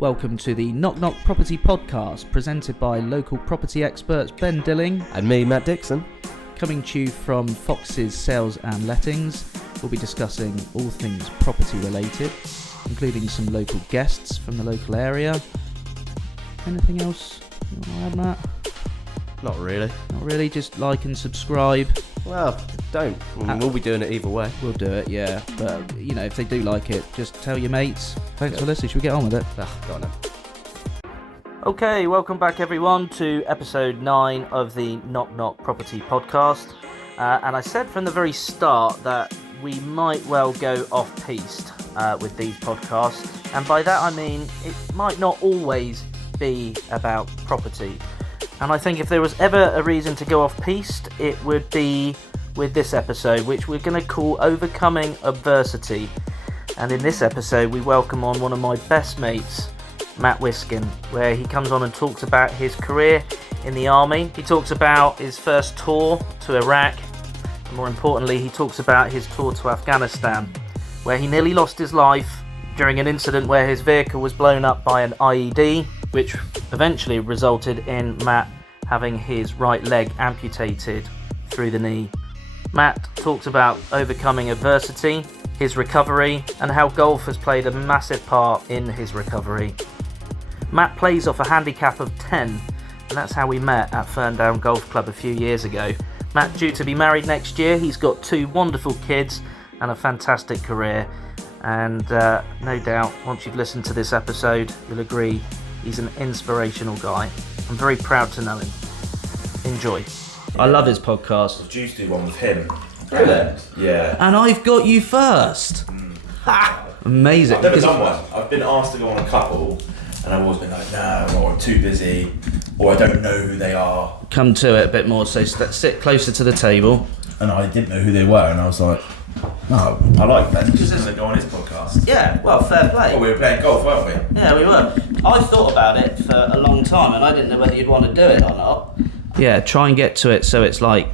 Welcome to the Knock Knock Property Podcast, presented by local property experts Ben Dilling and me, Matt Dixon. Coming to you from Fox's Sales and Lettings. We'll be discussing all things property related, including some local guests from the local area. Anything else you want to add, Matt? Not really. Not really, just like and subscribe. Well, don't. We'll be doing it either way. We'll do it, yeah. But, you know, if they do like it, just tell your mates. Thanks for listening. Should we get on with it? Go on then. Okay, welcome back everyone to episode 9 of the Knock Knock Property Podcast. And I said from the very start that we might well go off-piste with these podcasts. And by that I mean it might not always be about property. And I think if there was ever a reason to go off-piste, it would be with this episode, which we're going to call Overcoming Adversity. And in this episode, we welcome on one of my best mates, Matt Whisken, where he comes on and talks about his career in the army. He talks about his first tour to Iraq. And more importantly, he talks about his tour to Afghanistan, where he nearly lost his life during an incident where his vehicle was blown up by an IED, which eventually resulted in Matt having his right leg amputated through the knee. Matt talks about overcoming adversity, his recovery, and how golf has played a massive part in his recovery. Matt plays off a handicap of 10, and that's how we met at Ferndown Golf Club a few years ago. Matt due to be married next year. He's got 2 wonderful kids and a fantastic career. And no doubt, once you've listened to this episode, you'll agree he's an inspirational guy. I'm very proud to know him. Enjoy. I love his podcast. I was due to do one with him. Really? Yeah. And I've got you first. Ha! Amazing. I've never done one. I've been asked to go on a couple, and I've always been like, no, or I'm too busy, or I don't know who they are. Come to it a bit more, so sit closer to the table. And I didn't know who they were, and I was like, no, I like Ben. Because there's a guy on his podcast. Yeah, well, fair play. Well, we were playing golf, weren't we? Yeah, we were. I thought about it for a long time, and I didn't know whether you'd want to do it or not. Yeah, try and get to it so it's like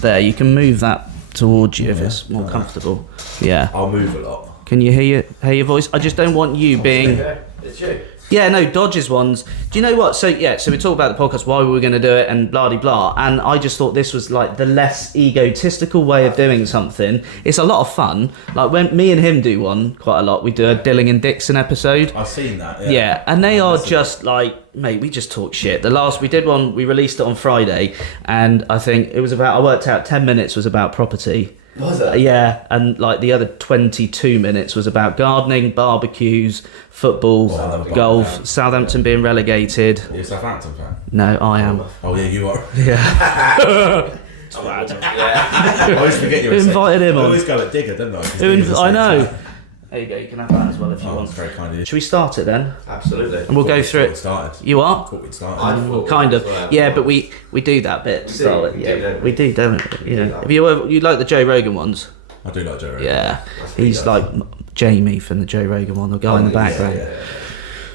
there. You can move that towards you if it's more comfortable. Yeah. I'll move a lot. Can you hear your voice? I just don't want you being. It's you. Yeah, no, Dodge's ones. Do you know what? So we talk about the podcast, why we were going to do it, and blah-de-blah. And I just thought this was like the less egotistical way of doing something. It's a lot of fun. Like when me and him do one quite a lot, we do a Dilling and Dixon episode. I've seen that. Yeah, and they are just like, mate, we just talk shit. The last we did one, we released it on Friday, and I think it was I worked out 10 minutes was about property. Was it? Yeah, and like the other 22 minutes was about gardening, barbecues, football, golf, Southampton being relegated. Are you a Southampton fan? No, I am. Oh yeah, you are. Yeah. I always forget you. Who invited him on? I always go at Digger, don't I? I know. There you go, you can have that as well if you want. That's very kind of you. Should we start it then? Absolutely. And we'll go through it. Started. You are? Thought we'd started. Kind of. Yeah, but we do that bit to start with. Yeah, we do, don't we? You know. Have you like the Joe Rogan ones? I do like Joe Rogan. Yeah. He's like Jamie from the Joe Rogan one, the guy in the background. Yeah.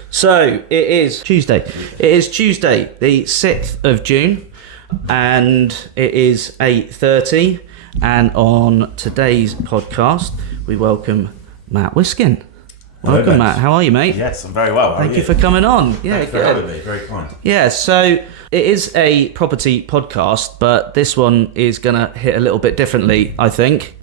So it is Tuesday. It is Tuesday, the 6th of June, and it is 8:30. And on today's podcast, we welcome Matt Whisken. Welcome, Matt. How are you, mate? Yes, I'm very well. Thank you for coming on. Yeah, Thanks for having me. Very kind. Yeah, so it is a property podcast, but this one is going to hit a little bit differently, I think,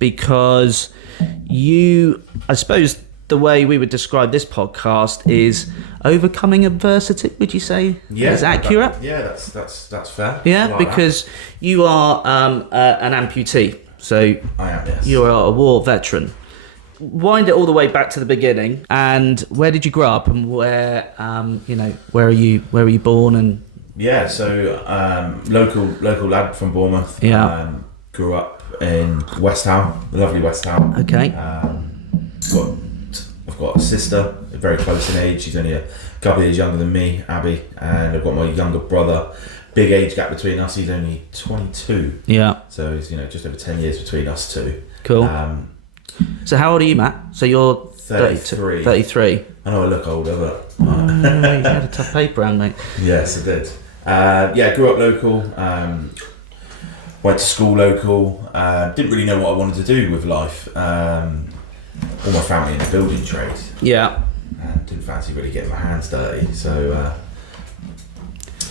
because I suppose the way we would describe this podcast is overcoming adversity, would you say? Yeah. Is accurate? That's fair. Yeah, like because you are an amputee, so I am, yes. You are a war veteran. Wind it all the way back to the beginning, and where did you grow up, and where where are you born? And yeah, so local lad from Bournemouth. Yeah. Grew up in West Ham, the lovely West Ham. Okay. I've got a sister, very close in age. She's only a couple of years younger than me, Abby, and I've got my younger brother. Big age gap between us. He's only 22. Yeah. So he's just over 10 years between us two. Cool. So how old are you, Matt? So you're 33. 33. I know I look older, but you had a tough paper round, mate. Yes, I did. Grew up local. Went to school local. Didn't really know what I wanted to do with life. All my family in the building trade. Yeah. Didn't didn't fancy really getting my hands dirty, so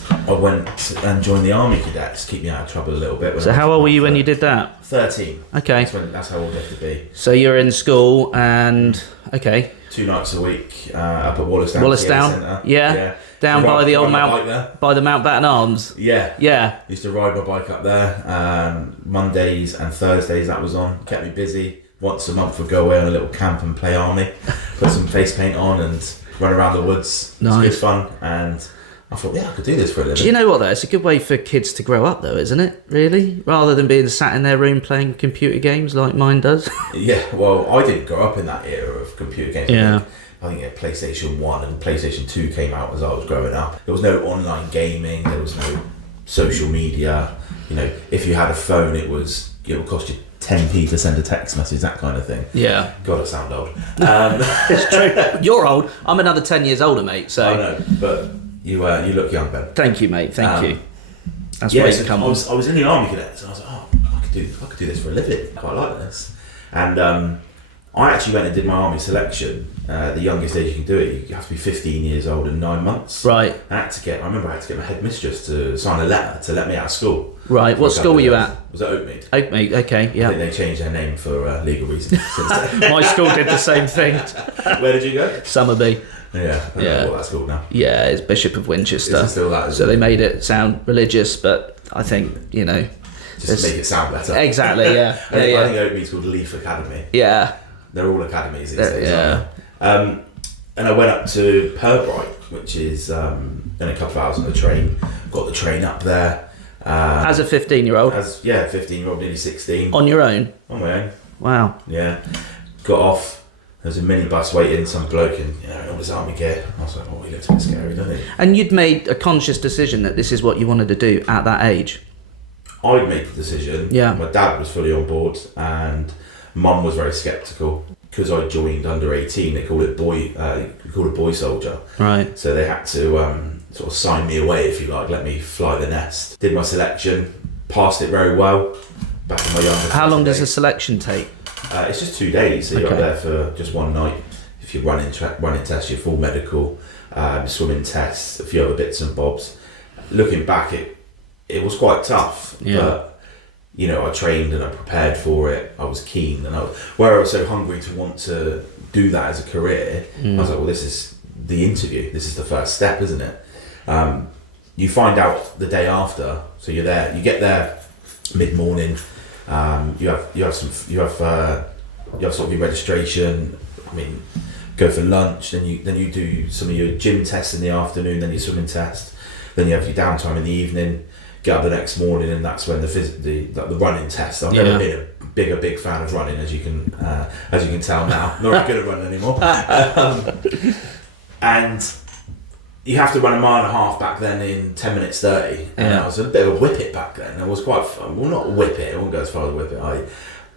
I went and joined the army cadets, keep me out of trouble a little bit. So how old were you when you did that? 13. Okay. That's how old I have to be. So you're in school and, okay. 2 nights a week up at Wallasdown. Wallasdown, yeah. Down by the old Mount, by the Mountbatten Arms. Yeah. Yeah. Used to ride my bike up there. Mondays and Thursdays that was on. Kept me busy. Once a month we'd go away on a little camp and play army. Put some face paint on and run around the woods. Nice. It was good fun. And I thought, yeah, I could do this for a living. Do you know what though? It's a good way for kids to grow up though, isn't it? Really? Rather than being sat in their room playing computer games like mine does. Yeah, well, I didn't grow up in that era of computer games. Yeah. I think PlayStation 1 and PlayStation 2 came out as I was growing up. There was no online gaming, there was no social media. You know, if you had a phone, it would cost you 10p to send a text message, that kind of thing. Yeah. God, I sound old. It's true. You're old. I'm another 10 years older, mate. So I know, but you look young, Ben. Thank you, mate. Thank you. That's yeah, where so you come I on. was in the army cadets, and I was like, oh, I could do this for a living. I quite like this. And I actually went and did my army selection. The youngest age you can do it, you have to be 15 years old and 9 months. Right. I remember I had to get my headmistress to sign a letter to let me out of school. Right. What school were you at? I was at Oakmead. Oakmead. Okay. Yeah. I think they changed their name for legal reasons since then. My school did the same thing. Where did you go? Somerby. Yeah. I don't know what that's called now. Yeah, it's Bishop of Winchester. Is it still that? So they made it sound religious, but I think, just make it sound better. Exactly, yeah. I think Oakmead's called Leaf Academy. Yeah. They're all academies these days, yeah. aren't they? And I went up to Purbright, which is in a couple of hours on the train. Got the train up there. As a 15-year-old? 15-year-old, nearly 16. On your own? On my own. Wow. Yeah. Got off. There was a minibus waiting, some bloke in all this army gear. I was like, oh, he looks a bit scary, doesn't he? And you'd made a conscious decision that this is what you wanted to do at that age? I'd made the decision. Yeah. My dad was fully on board, and Mum was very sceptical. Because I joined under 18, they called it boy soldier. Right. So they had to sort of sign me away, if you like, let me fly the nest. Did my selection, passed it very well. Back in my younger. How long does a selection take? It's just 2 days. So you're up there for just one night. If you're running tests, your full medical, swimming tests, a few other bits and bobs. Looking back, it was quite tough. Yeah. But I trained and I prepared for it. I was keen, and where I was so hungry to want to do that as a career, I was like, well, this is the interview. This is the first step, isn't it? You find out the day after, so you're there. You get there mid-morning. You have sort of your registration. I mean, go for lunch. Then you do some of your gym tests in the afternoon. Then your swimming test. Then you have your downtime in the evening. Get up the next morning, and that's when the running test. I've never been a big fan of running, as you can tell now. Not very good at running anymore. And you have to run 1.5 miles back then in 10 minutes 30. And I was a bit of a whip it back then. I was quite fun. Well, not whip it. I won't go as far as whip it. I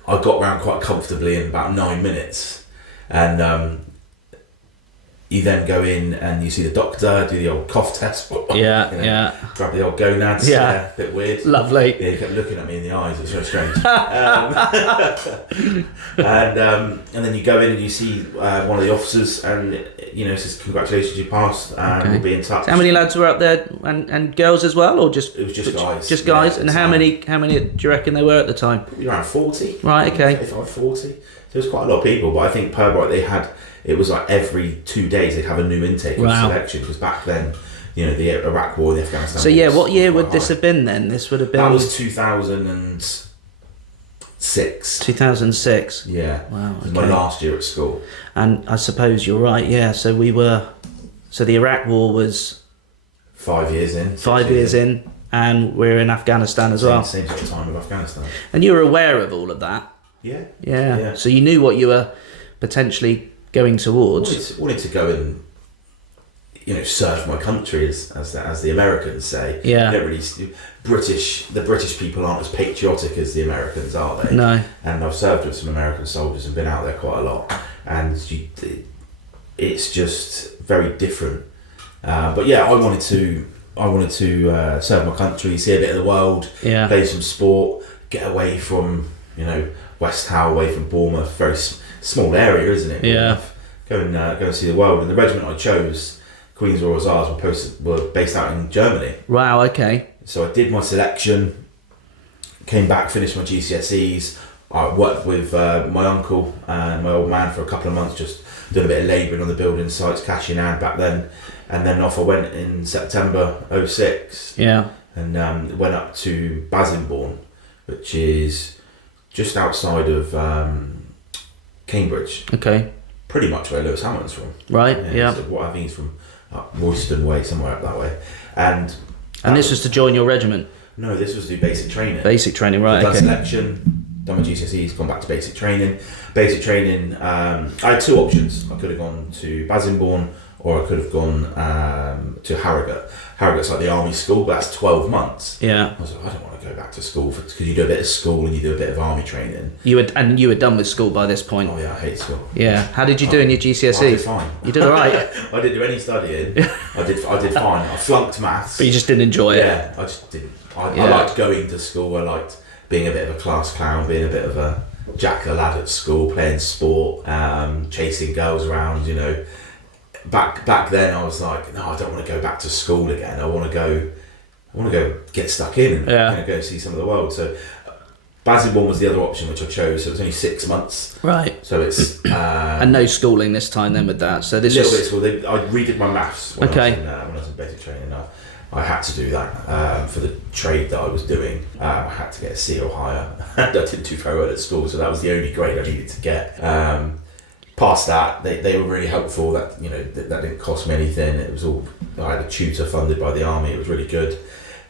got around quite comfortably in about 9 minutes, and you then go in and you see the doctor, do the old cough test. Grab the old gonads. Yeah. A bit weird. Lovely. Yeah, he kept looking at me in the eyes. It was very strange. And then you go in and you see one of the officers, and says, congratulations, you passed, and we'll be in touch. How many lads were up there, and girls as well, or just? It was just guys. Just guys. Yeah, and how many do you reckon there were at the time? Probably around 40. Right. Okay. 35, 40. So there was quite a lot of people, but I think Purbright, it was like every 2 days they'd have a new intake of selection, because back then, the Iraq War, the Afghanistan. So what year would this have been then? This would have been. That was 2006. 2006. Yeah. Wow. It was my last year at school. And I suppose you're right. Yeah. So the Iraq War was 5 years in. 5 years in, and we're in Afghanistan as well. Same sort of time of Afghanistan. And you were aware of all of that. Yeah. Yeah. So you knew what you were potentially going towards. Wanted to go and serve my country, as the Americans say. Yeah. They don't really, the British people aren't as patriotic as the Americans, are they? No. And I've served with some American soldiers and been out there quite a lot, and it's just very different. But yeah, I wanted to serve my country, see a bit of the world, play some sport, get away from West Howe, away from Bournemouth. Very small area, isn't it? Yeah. go and see the world. And the regiment I chose, Queens Royal Hussars, were based out in Germany. Wow, okay. So I did my selection, came back, finished my GCSEs. I worked with my uncle and my old man for a couple of months, just doing a bit of labouring on the building sites, cash in hand back then. And then off I went in September 06. Yeah. And went up to Bassingbourn, which is just outside of Cambridge. Okay. Pretty much where Lewis Hamilton's from. Right, yeah. So what I think he's from Royston way, somewhere up that way. And this was to join your regiment? No, this was to do basic training. Basic training, right, Done okay. Selection, done my GCSEs, gone back to basic training. Basic training, I had two options. I could have gone to Bassingbourn or I could have gone to Harrogate. Harrogate's like the army school, but that's 12 months. Yeah. I was like, I don't want to go back to school because you do a bit of school and you do a bit of army training. You were done with school by this point? Oh yeah, I hate school. Yeah. How did you do in your GCSEs? I did fine. You did alright? I didn't do any studying. I did fine. I flunked maths. But you just didn't enjoy it? Yeah, I just didn't. I liked going to school. I liked being a bit of a class clown, being a bit of a Jack the Lad at school, playing sport, chasing girls around, you know. Back then I was like, no, I don't want to go back to school again. I want to go get stuck in and go see some of the world. So Bassingbourn was the other option which I chose. So it was only 6 months. Right. So it's and no schooling this time then with that. So this little was bit of school. I redid my maths when I was in basic training. I had to do that for the trade that I was doing. I had to get a C or higher. I didn't do very well at school, so that was the only grade I needed to get. Past that, they were really helpful. That that didn't cost me anything. It was all, I had a tutor funded by the army. It was really good,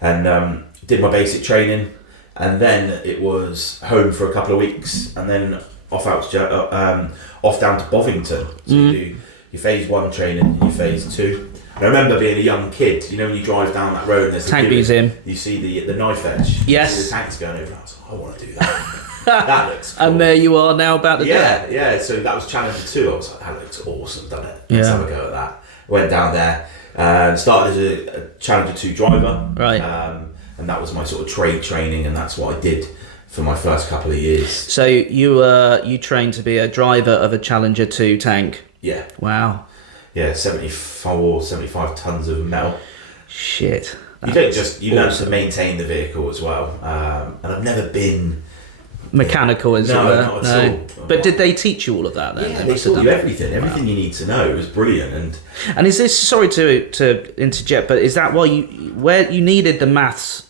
and did my basic training, and then it was home for a couple of weeks, and then off down to Bovington. So you do your phase 1 training and your phase 2. I remember being a young kid, when you drive down that road and there's tank museum, you see the knife edge. Yes. You see the tanks going over. I was like, I want to do that. That looks cool. And there you are now about to do it. Yeah. So that was Challenger 2. I was like, that looks awesome, doesn't it? Yeah. Let's have a go at that. Went down there, started as a Challenger 2 driver. Right. And that was my sort of trade training, and that's what I did for my first couple of years. So you trained to be a driver of a Challenger 2 tank? Yeah. Wow. Yeah, 75 tons of metal. Shit. You learn to maintain the vehicle as well. And I've never been mechanical as not no. at all. But did they teach you all of that then? Yeah, they taught you everything you need to know. It was brilliant. And is this, sorry to interject, but is that where you needed the maths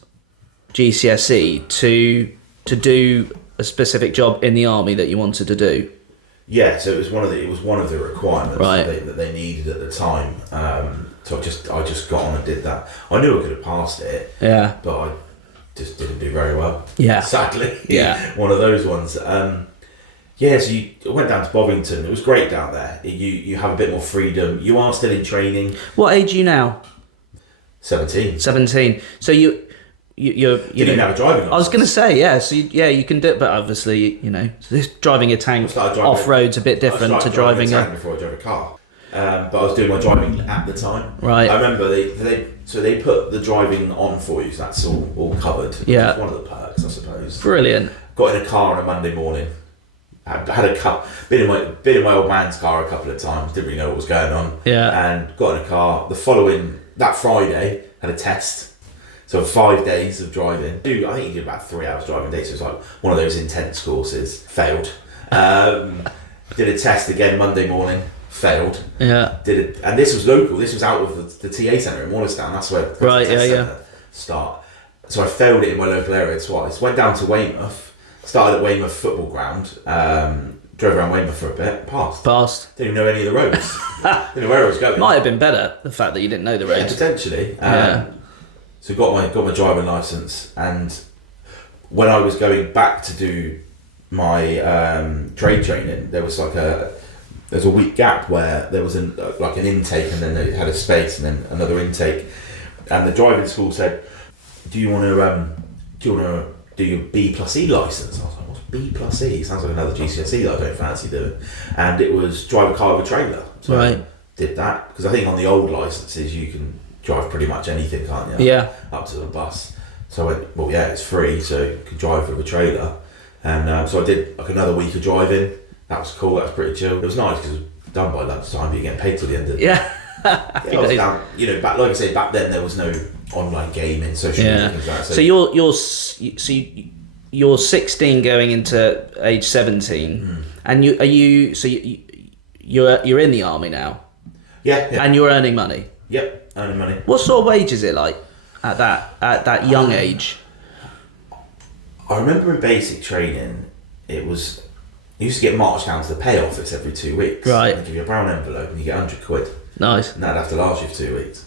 GCSE to do a specific job in the army that you wanted to do? Yeah, so it was one of the requirements that they needed at the time. So I just got on and did that. I knew I could have passed it. Yeah. But I just didn't do very well. Yeah. Sadly. Yeah. One of those ones. So you went down to Bovington. It was great down there. You have a bit more freedom. You are still in training. What age are you now? 17. 17. So you didn't even have a driving license. I was going to say, yeah. So you can do it, but obviously, driving a tank off road's a bit different to driving a tank before I drove a car. But I was doing my driving at the time. Right. I remember they put the driving on for you, so that's all covered. Yeah. It's one of the perks, I suppose. Brilliant. Got in a car on a Monday morning. I had been in my old man's car a couple of times. Didn't really know what was going on. Yeah. And got in a car. That Friday had a test. So 5 days of driving. I think you did about 3 hours driving a day, so it's like one of those intense courses. Failed. Did a test again Monday morning. Failed. Yeah. And this was local. This was out of the TA centre in Wallerstown. That's where the test centre start. So I failed it in my local area twice. Went down to Weymouth. Started at Weymouth football ground. Drove around Weymouth for a bit. Passed. Didn't even know any of the roads. Didn't know where I was going. Might have been better, the fact that you didn't know the roads. Yeah, potentially. So got my driving licence, and when I was going back to do my trade training, there was there's a week gap where there was an intake, and then they had a space, and then another intake, and the driving school said, "Do you want to do your B+E licence?" I was like, "What's B+E? Sounds like another GCSE that I don't fancy doing." And it was drive a car with a trailer. So I did that because I think on the old licences you can drive pretty much anything, can't you? Yeah. Up to the bus. So I went, well, yeah, it's free, so you can drive with a trailer. And so I did another week of driving. That was cool. That was pretty chill. It was nice because done by lunchtime, but you're getting paid till the end of the Yeah. I was down, back, like I say, back then there was no online gaming, social media, things like that. So you're 16 going into age 17, and you're in the army now. Yeah. And you're earning money. Yep, earning money. What sort of wage is it like at that young age? I remember in basic training, you used to get marched down to the pay office every 2 weeks. Right. They give you a brown envelope and you get 100 quid. Nice. And that'd have to last you for 2 weeks.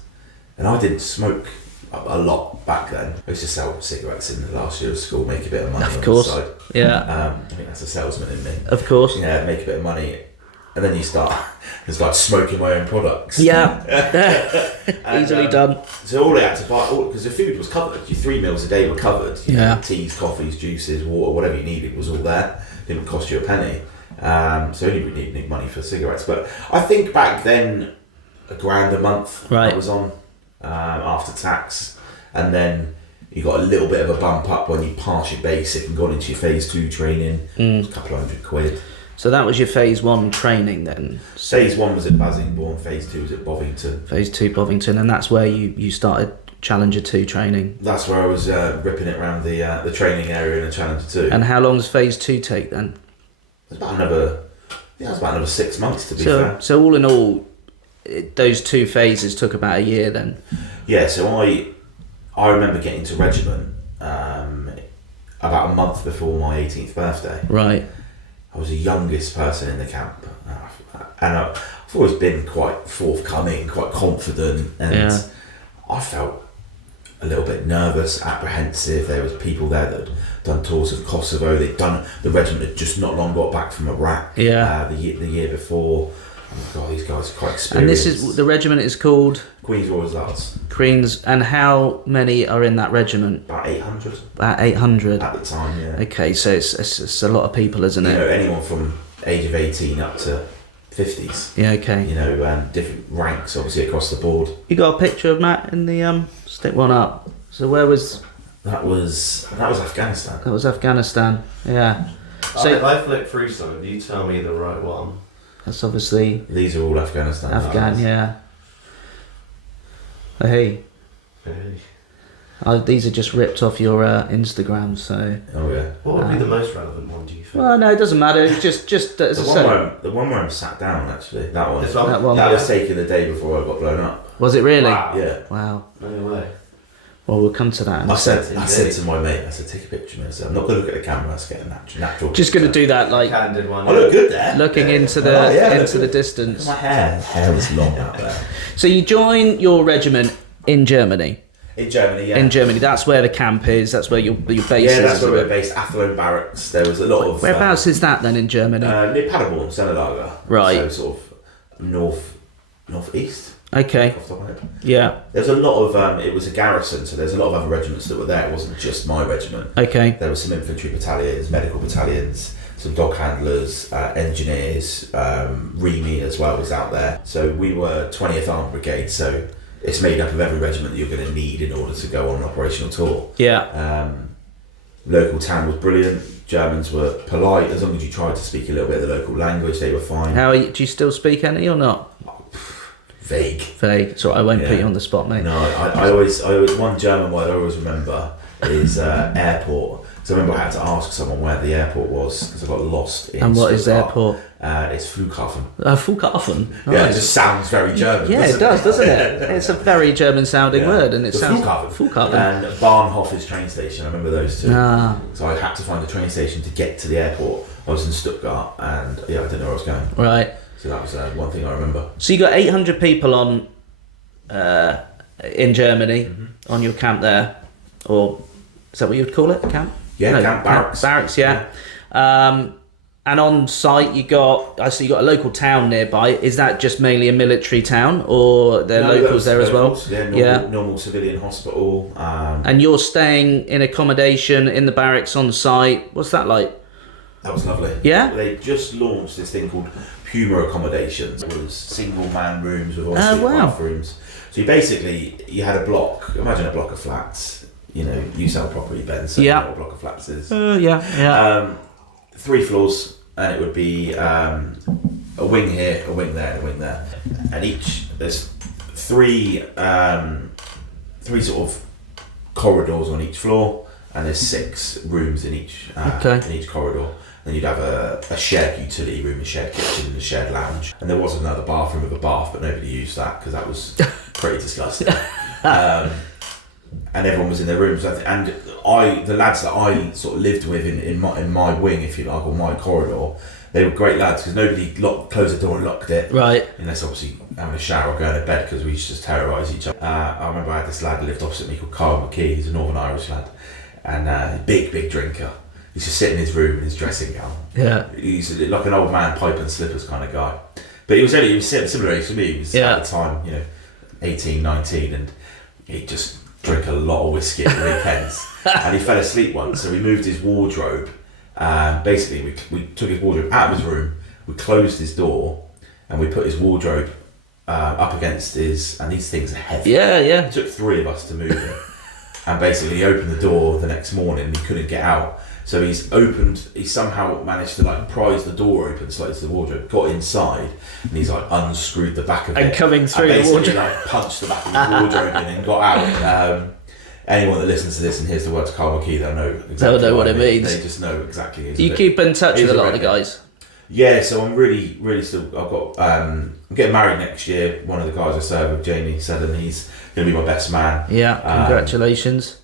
And I didn't smoke a lot back then. I used to sell cigarettes in the last year of school, make a bit of money Of on course. the side. Yeah. I think that's a salesman in me. Of course. Yeah, make a bit of money. And then you start smoking my own products. Yeah. Easily done. So all I had to buy, because the food was covered. Your 3 meals a day were covered. You know, teas, coffees, juices, water, whatever you needed was all there. Didn't cost you a penny. So only really need money for cigarettes. But I think back then, $1,000 a month I was on after tax, and then you got a little bit of a bump up when you passed your basic and got into your phase 2 training. It was a couple of £100. So that was your phase 1 training then? Phase 1 was at Bassingbourn, phase 2 was at Bovington. Phase 2 Bovington, and that's where you started Challenger 2 training? That's where I was ripping it around the training area in the Challenger 2. And how long does phase 2 take then? It was about another 6 months to be fair. So all in all, those 2 phases took about a year then? Yeah, so I remember getting to regiment about a month before my 18th birthday. Right. I was the youngest person in the camp, and I've always been quite forthcoming, quite confident, and I felt a little bit nervous, apprehensive. There was people there that had done tours of Kosovo. The regiment had just not long got back from Iraq. The year before. Oh my God, these guys are quite experienced. And the regiment is called Queens Royal Hussars. Queens, and how many are in that regiment? About 800. About 800 at the time. Yeah. Okay, so it's a lot of people, isn't it? Anyone from age of 18 up to 50s. Yeah. Okay. Different ranks obviously across the board. You got a picture of Matt in the stick one up. So where was that? Was Afghanistan. That was Afghanistan. Yeah. So if I flick through some, if you tell me the right one. That's obviously... These are all Afghanistan. Yeah. Hey. These are just ripped off your Instagram, so... Oh, yeah. What would be the most relevant one, do you think? Well, no, it doesn't matter. It's just as I said... The one where I'm sat down, actually. That one. That was taken the day before I got blown up. Was it really? Wow. Yeah. Wow. No way. Well, we'll come to that. I said to my mate, take a picture of me. I said, I'm not going to look at the camera, let's get a natural just going to do that, like... Candid one. I look good there. Looking into the distance. My hair was long out there. So you join your regiment in Germany? In Germany, yeah. In Germany, that's where the camp is, that's where your base is? Yeah, that's where we're based, Athlone Barracks. There was a lot of... Whereabouts is that then in Germany? Near Paderborn, Senelager. Right. So sort of northeast. Okay. Off the top of my head. Yeah. There's a lot of... it was a garrison, so there's a lot of other regiments that were there. It wasn't just my regiment. Okay. There were some infantry battalions, medical battalions, some dog handlers, engineers, REME as well was out there. So we were 20th Armoured Brigade, so it's made up of every regiment that you're going to need in order to go on an operational tour. Yeah. Local town was brilliant. Germans were polite. As long as you tried to speak a little bit of the local language, they were fine. Do you still speak any or not? Vague. So I won't put you on the spot, mate. No, I always one German word I always remember is airport. So I remember I had to ask someone where the airport was because I got lost in And what is the Stuttgart. airport? It's Flughafen. Flughafen. Nice. Yeah, it just sounds very German. Yeah, it does, doesn't it? It's a very German sounding word, and it sounds Flughafen. And Bahnhof is train station. I remember those two. So I had to find a train station to get to the airport. I was in Stuttgart, and I didn't know where I was going. Right. So that was one thing I remember. So you got 800 people on in Germany on your camp there, or is that what you would call it? Camp? Yeah, no, camp barracks. Barracks, yeah. And on site you got a local town nearby. Is that just mainly a military town, or there are locals there as well? Yeah, normal civilian hospital. And you're staying in accommodation in the barracks on site. What's that like? That was lovely. Yeah? They just launched this thing called Puma accommodations. It was single man rooms with bathrooms. So you had a block. Imagine a block of flats. You sell property, Ben. So you know what a block of flats is. 3 3 floors, and it would be a wing here, a wing there, and a wing there, and there's three sort of corridors on each floor, and there's 6 rooms in each corridor. Then you'd have a shared utility room, a shared kitchen, and a shared lounge. And there was another bathroom with a bath, but nobody used that because that was pretty disgusting. And everyone was in their rooms. And the lads that I sort of lived with in my wing, if you like, or my corridor, they were great lads because nobody closed the door and locked it. Right. Unless obviously having a shower or going to bed because we used to just terrorise each other. I remember I had this lad who lived opposite me called Carl McKee. He's a Northern Irish lad. And big drinker. He used to sit in his room in his dressing gown. Yeah. He's like an old man, pipe and slippers kind of guy. But he was similar age to me. He was at the time, 18, 19, and he'd just drink a lot of whiskey at the weekends. And he fell asleep once, so we moved his wardrobe. Basically, we took his wardrobe out of his room, we closed his door, and we put his wardrobe up against his, and these things are heavy. Yeah. It took 3 of us to move it. And basically he opened the door the next morning and he couldn't get out. So he somehow managed to prise the door open slightly to the wardrobe, got inside, and he's unscrewed the back of it. And coming through and the wardrobe. Punched the back of the wardrobe in and got out. Anyone that listens to this and hears the words Carl McKee, they'll know exactly They'll know what it means. They just know exactly. You keep in touch with a lot of the guys? Yeah, so I'm really still, I'm getting married next year. One of the guys I serve with, Jamie Seddon, he's going to be my best man. Yeah, congratulations.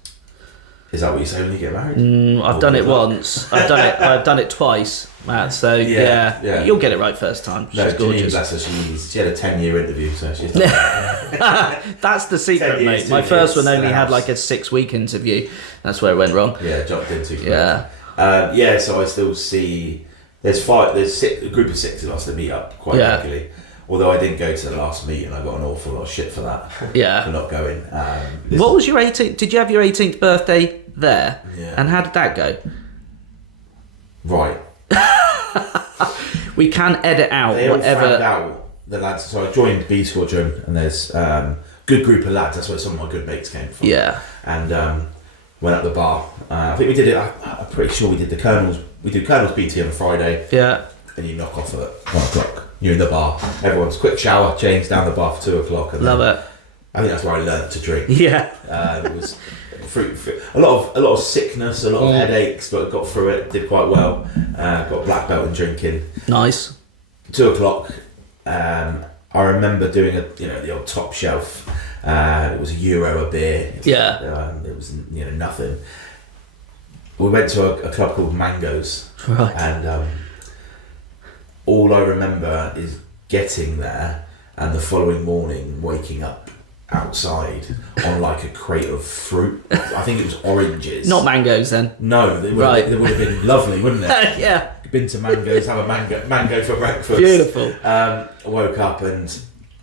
Is that what you say when you get married? I've done it once. I've done it twice, Matt. So yeah, you'll get it right first time. She's gorgeous. Bless her, she had a 10-year interview, so she's That's the secret, mate. My first one only had a 6-week interview. That's where it went wrong. Yeah, jumped into. Yeah. So I still see there's a group of 6 of us that meet up quite regularly. Although I didn't go to the last meeting, I got an awful lot of shit for that. Yeah. For not going. What was your 18th? Did you have your 18th birthday there? Yeah. And how did that go? Right. We can edit out they whatever. All found out, the lads. So I joined B Squadron, and there's good group of lads. That's where some of my good mates came from. Yeah. And went up the bar. I think we did it. I'm pretty sure we did the Colonel's. We do Colonel's BT on a Friday. Yeah. And you knock off at 1 o'clock. You're in the bar. Everyone's quick shower, change down the bar for 2 o'clock. And love it. I think that's where I learnt to drink. Yeah. It was a lot of sickness, a lot of headaches, but I got through it. Did quite well. Got a black belt in drinking. Nice. 2 o'clock. I remember doing the old top shelf. It was €1 a beer. Yeah. It was nothing. We went to a club called Mangoes. Right. And all I remember is getting there and the following morning waking up outside on a crate of fruit. I think it was oranges. Not mangoes then. No, they would have been lovely, wouldn't it? Yeah. Been to Mangoes, have a mango for breakfast. Beautiful. I woke up and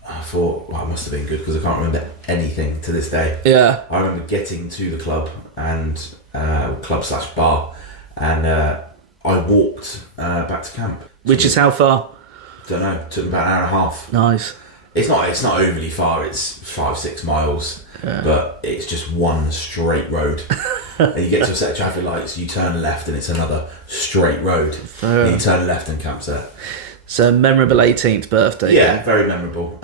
I thought, well, it must have been good because I can't remember anything to this day. Yeah. I remember getting to the club and club/bar, and I walked back to camp. Which is how far? Don't know. Took about an hour and a half. Nice. It's not overly far. It's 5-6 miles, but it's just one straight road. And you get to a set of traffic lights. You turn left, and it's another straight road. And you turn left, and camp's there. So memorable 18th birthday. Yeah, very memorable.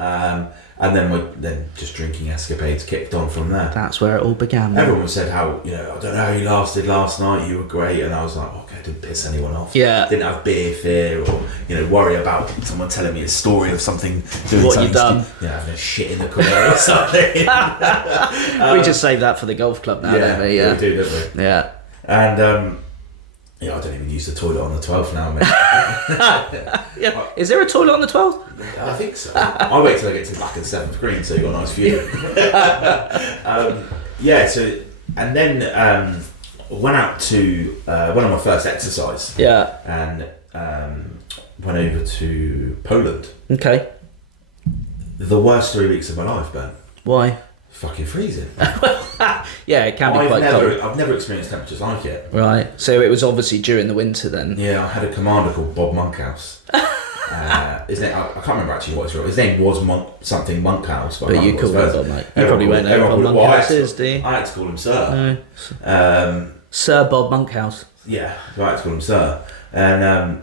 And then just drinking escapades kicked on from there. That's where it all began. Everyone said how, I don't know how you lasted last night, you were great, and I was like, okay, I didn't piss anyone off. Yeah. Didn't have beer fear or, worry about someone telling me a story of something, What you've done. Having a shit in the corner or something. We just save that for the golf club now, don't we? Yeah, we do, don't we? Yeah. And, I don't even use the toilet on the 12th now, mate. Yeah. Is there a toilet on the 12th? I think so. I'll wait till I get to the back of the 7th green so you've got a nice view. And then went out to one of my first exercise. Yeah. And went over to Poland. Okay. The worst 3 weeks of my life, Ben. Why? Fucking freezing. Yeah, it can be quite cold. I've never experienced temperatures like it. Right. So it was obviously during the winter then. Yeah, I had a commander called Bob Monkhouse. His name, I can't remember actually what his real. His name was something Monkhouse, but you called him Bob, mate. You probably won't know Bob Monkhouse is, do you? I had to call him Sir. No. Sir Bob Monkhouse. Yeah, I had to call him Sir, and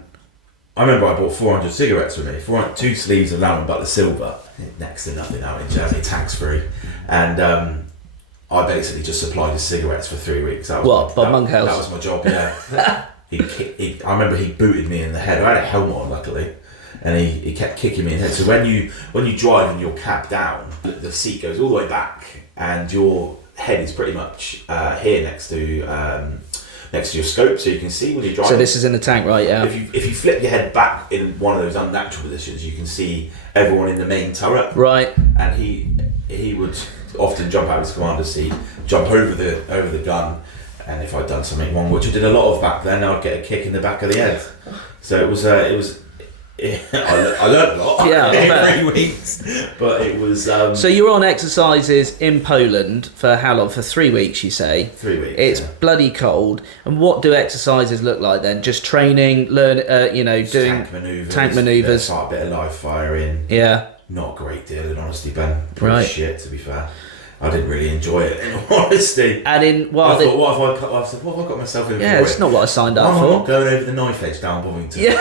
I remember I bought 400 cigarettes with me, 2 sleeves of lamb and butter silver, next to nothing out in Germany, tax free, and I basically just supplied his cigarettes for 3 weeks. That was Bob Monkhouse? That was my job, yeah. I remember he booted me in the head. I had a helmet on, luckily, and he kept kicking me in the head. So when you drive and you're capped down, the seat goes all the way back, and your head is pretty much here next to your scope, so you can see when you're driving. So this is in the tank, right? Yeah. If you flip your head back in one of those unnatural positions, you can see everyone in the main turret. Right. And he would often jump out of his commander's seat, jump over the gun, and if I'd done something wrong, which I did a lot of back then, I'd get a kick in the back of the head. So it was I learned a lot in 3 weeks, but it was. So you were on exercises in Poland for how long? For 3 weeks, you say? 3 weeks. It's bloody cold. And what do exercises look like then? Just training, doing tank manoeuvres. A bit of live firing. Yeah. Not a great deal, in honesty, Ben. Pretty Right. shit, to be fair. I didn't really enjoy it, in all honesty. And what have I got myself in for? Yeah, it's not what I signed up I'm for. not going over the knife edge down Bovington. Yeah.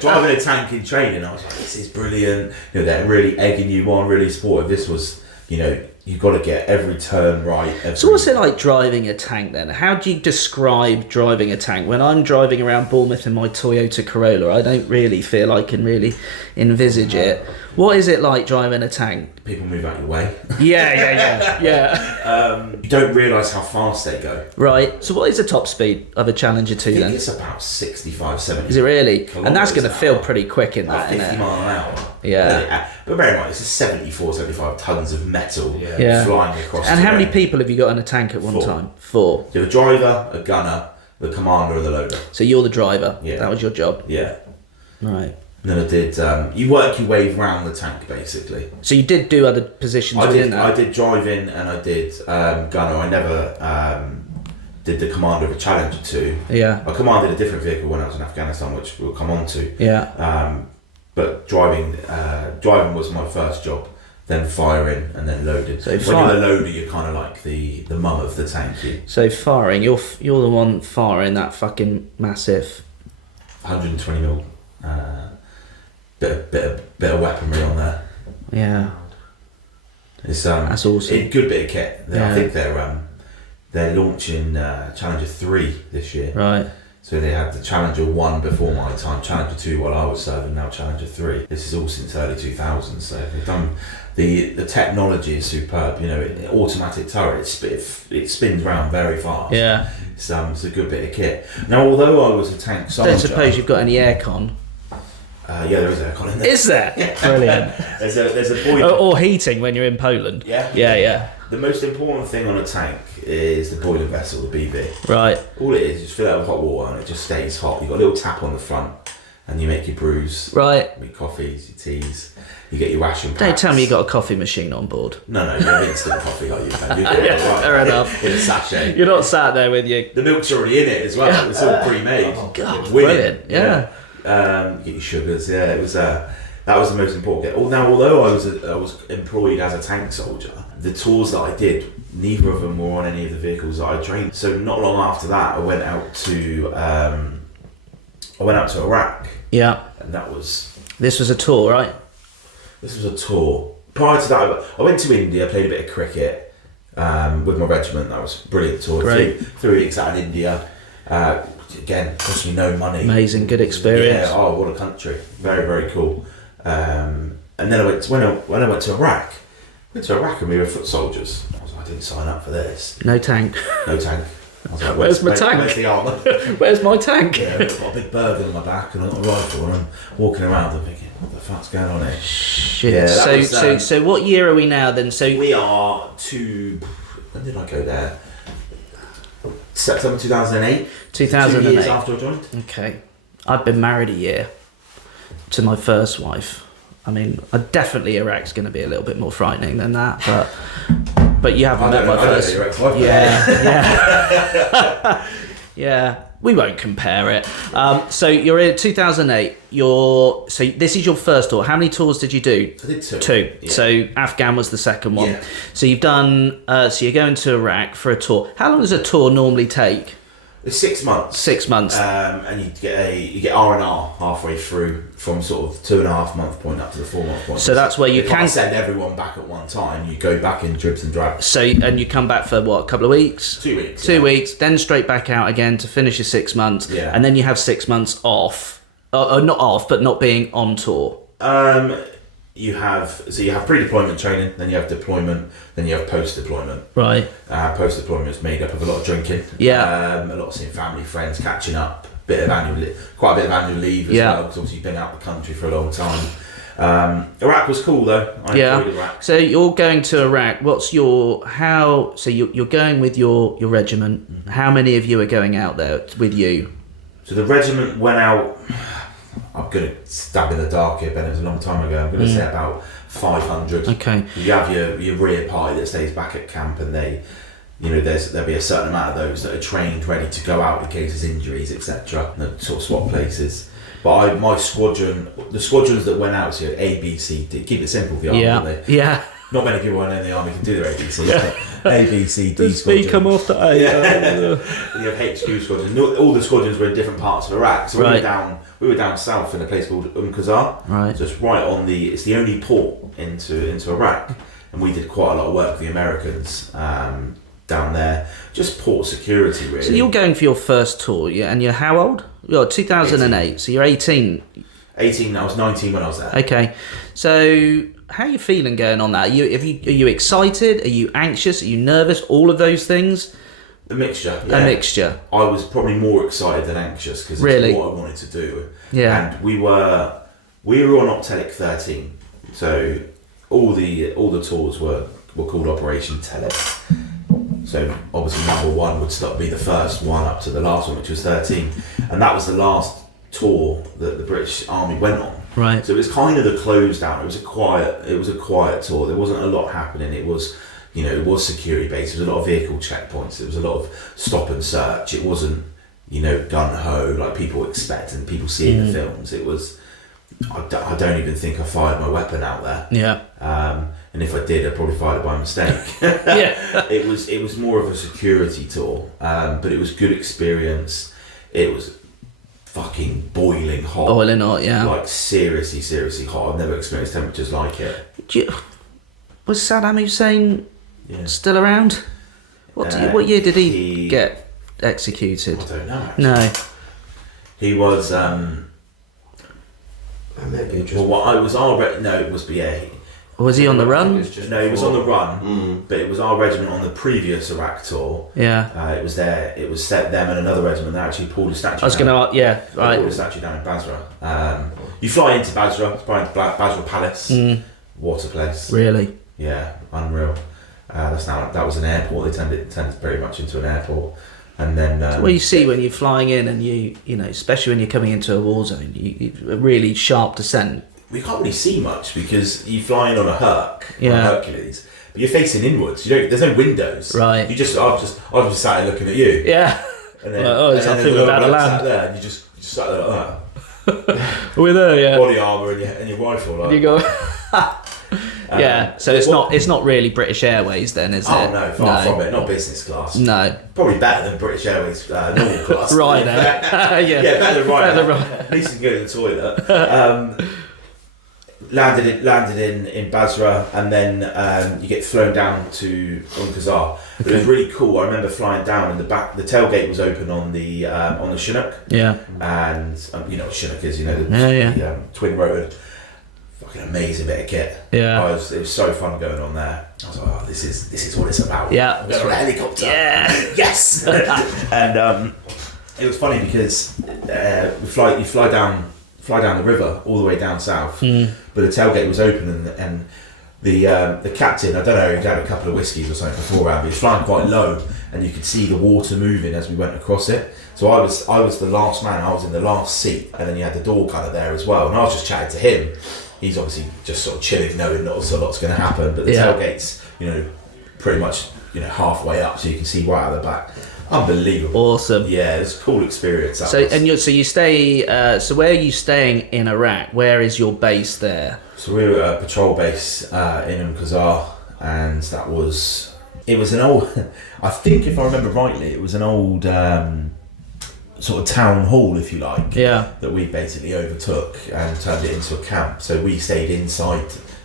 Driving a tank in training, I was like, this is brilliant. They're really egging you on, really supportive. This was, you've got to get every turn right. So what's it like driving a tank then? How do you describe driving a tank? When I'm driving around Bournemouth in my Toyota Corolla, I don't really feel I can really envisage it. What is it like driving a tank? People move out your way. Yeah. You don't realise how fast they go. Right. So what is the top speed of a Challenger 2 I think then? it's about 65, 70. Is it really? And that's going to feel hour. pretty quick in About that, isn't 50 it? mile an hour. Yeah. But bear in mind, it's 74, 75 tons of metal Yeah. flying across And how many terrain. people have you got in a tank at one 4. time? 4. You have a driver, a gunner, the commander, and the loader. So you're the driver. Yeah. That was your job. Yeah. Right. And then I did. You work your way around the tank basically. So you did do other positions within that? I did driving and I did gunner. I never did the commander of a Challenger 2. Yeah. I commanded a different vehicle when I was in Afghanistan, which we'll come on to. Yeah. But driving was my first job. Then firing and then loading. So when you're the loader, you're kind of like the mum of the tank. So firing, you're the one firing that fucking massive 120 mil. Bit of weaponry on there. Yeah. It's That's awesome. A good bit of kit. Yeah. I think they're launching Challenger 3 this year. Right. So they had the Challenger 1 before my time, Challenger 2 while I was serving, now Challenger 3. This is all since early 2000s. So they've done the technology is superb. Automatic turret. It spins round very fast. Yeah. It's a good bit of kit. Now, although I was a tank soldier, Don't suppose you've got any aircon? Yeah, there is aircon in there. Is there? Yeah. Brilliant. There's a boiler. Or heating when you're in Poland? Yeah. Yeah. The most important thing on a tank is the boiler vessel, the BV. Right. All it is fill it with hot water and it just stays hot. You've got a little tap on the front and you make your brews, Right. your coffees, your teas, you get your ration packs. Don't tell me you got a coffee machine on board. No, you have instant coffee like you can. You get it right. Fair enough. In a sachet. You're not sat there with you. The milk's already in it as well. It's all pre-made. God, Winning. brilliant. Yeah. You get your sugars. Yeah, it was. That was the most important bit. Now, although I was employed as a tank soldier, the tours that I did, neither of them were on any of the vehicles that I trained. So not long after that, I went out to Iraq. Yeah. And that was. This was a tour, right? This was a tour. Prior to that, I went to India, played a bit of cricket with my regiment. That was a brilliant tour. Great. 3 weeks out in India. Again, cost me no money. Amazing, good experience. Yeah. Oh, what a country! Very, very cool. And then I went when I went to Iraq. And we were foot soldiers. I didn't sign up for this. No tank. No tank. I was like, Where's my tank? Where's the armour? Where's my tank? Yeah, I've got a big burden on my back and I've got a rifle and I'm walking around and thinking, what the fuck's going on here? Shit. Yeah, that was, So what year are we now then? So we are to. When did I go there? September 2008. 2008. 2 years after I joined. Okay. I've been married a year to my first wife. I mean, definitely Iraq's going to be a little bit more frightening than that, but you haven't met my first. Yeah. Yeah. We won't compare it. So you're in 2008. So this is your first tour. How many tours did you do? I did 2. 2. Yeah. So Afghan was the second one. Yeah. So you've done. So you're going to Iraq for a tour. How long does a tour normally take? It's 6 months. 6 months. And you get R&R halfway through from sort of 2.5 month point up to the 4 month point. So that's where you if can I send everyone back at one time. You go back in dribs and drabs. So and you come back for what, a couple of weeks? 2 weeks. 2 weeks, then straight back out again to finish your 6 months. Yeah. And then you have 6 months off, not off, but not being on tour. You have pre-deployment training, then you have deployment, then you have post-deployment. Right. Post-deployment is made up of a lot of drinking. Yeah. A lot of seeing family, friends, catching up. Quite a bit of annual leave as well, because obviously you've been out of the country for a long time. Iraq was cool though. I enjoyed Iraq. So you're going to Iraq. What's your So you're going with your regiment. Mm-hmm. How many of you are going out there with you? So the regiment went out. I'm gonna stab in the dark here, Ben. It was a long time ago. I'm gonna say about 500. Okay. You have your rear party that stays back at camp, and there'll be a certain amount of those that are trained, ready to go out in case there's injuries, etc. And sort of swap places. But the squadrons that went out, so you had A, B, C, D. Keep it simple for the army, don't they? Yeah. Not many people in the army can do their ABC. A, B, C, D Does B come off the A? Yeah. You have HQ squadrons. All the squadrons were in different parts of Iraq. So we were down south in a place called Qasar. Right. So it's right on it's the only port into Iraq. And we did quite a lot of work with the Americans down there. Just port security, really. So you're going for your first tour, yeah? And you're how old? You're 2008, 18. So you're 18. 18, I was 19 when I was there. Okay. So how are you feeling going on that? Are you excited? Are you anxious? Are you nervous? All of those things? A mixture. Yeah. A mixture. I was probably more excited than anxious because it's what I wanted to do. Yeah. And we were on Optelic 13, so all the tours were called Operation Tele. So obviously number one would be the first one up to the last one, which was 13, and that was the last tour that the British Army went on. Right. So it was kind of the close down. It was a quiet tour. There wasn't a lot happening. It was, it was security based. There was a lot of vehicle checkpoints. There was a lot of stop and search. It wasn't, gun ho like people expect and people see in the films. It was. I don't even think I fired my weapon out there. Yeah. And if I did, I probably fired it by mistake. Yeah. It was more of a security tour, but it was good experience. It was fucking boiling hot. Boiling hot, yeah. Like seriously hot. I've never experienced temperatures like it. Was Saddam Hussein still around? What year did he get executed? I don't know. Actually. No. He was. It was BA. Was he on the run? No, he was on the run, but it was our regiment on the previous Iraq tour. Yeah. It was them and another regiment that actually pulled a statue. I was going to, yeah, right. Pulled a statue down in Basra. You fly into Basra, it's by the Basra Palace. What a place. Really? Yeah, unreal. That was an airport. They turned it very much into an airport. And then what you see when you're flying in and you especially when you're coming into a war zone, you a really sharp descent. We can't really see much because you fly in on a Hercules, but you're facing inwards. There's no windows. Right. I was just sat there looking at you. Yeah. And then, I feel about to land. Sat there, and you just sat there like that. We're there, yeah. Body armour and your rifle. Like. And you go. Yeah. So it's not really British Airways then, is it? Oh no, far from it. Not business class. No. Probably better than British Airways normal class. Right. Yeah. Yeah, better than right. At least you can go to the toilet. Landed in Basra, and then you get flown down to Qasar. Okay. It was really cool. I remember flying down, and the tailgate was open on the Chinook. Yeah. And you know what Chinook is, the twin rotored, fucking amazing bit of kit. Yeah. It was so fun going on there. I was like, oh, this is what it's about. Yeah. I'm going on a helicopter. Yeah. Yes. And it was funny because you fly down the river all the way down south, but the tailgate was open, and the captain, I don't know, he'd had a couple of whiskies or something beforehand, but he was flying quite low, and you could see the water moving as we went across it. So I was the last man, I was in the last seat, and then you had the door kind of there as well, and I was just chatting to him. He's obviously just sort of chilling, knowing not a lot's going to happen, but the tailgate's pretty much halfway up, so you can see right out the back. Unbelievable. Awesome. Yeah, it was a cool experience. So you stay. So where are you staying in Iraq? Where is your base there? So we were at a patrol base in Qasar, and it was an old. I think if I remember rightly, it was an old sort of town hall, if you like, Yeah. that we basically overtook and turned it into a camp. So we stayed inside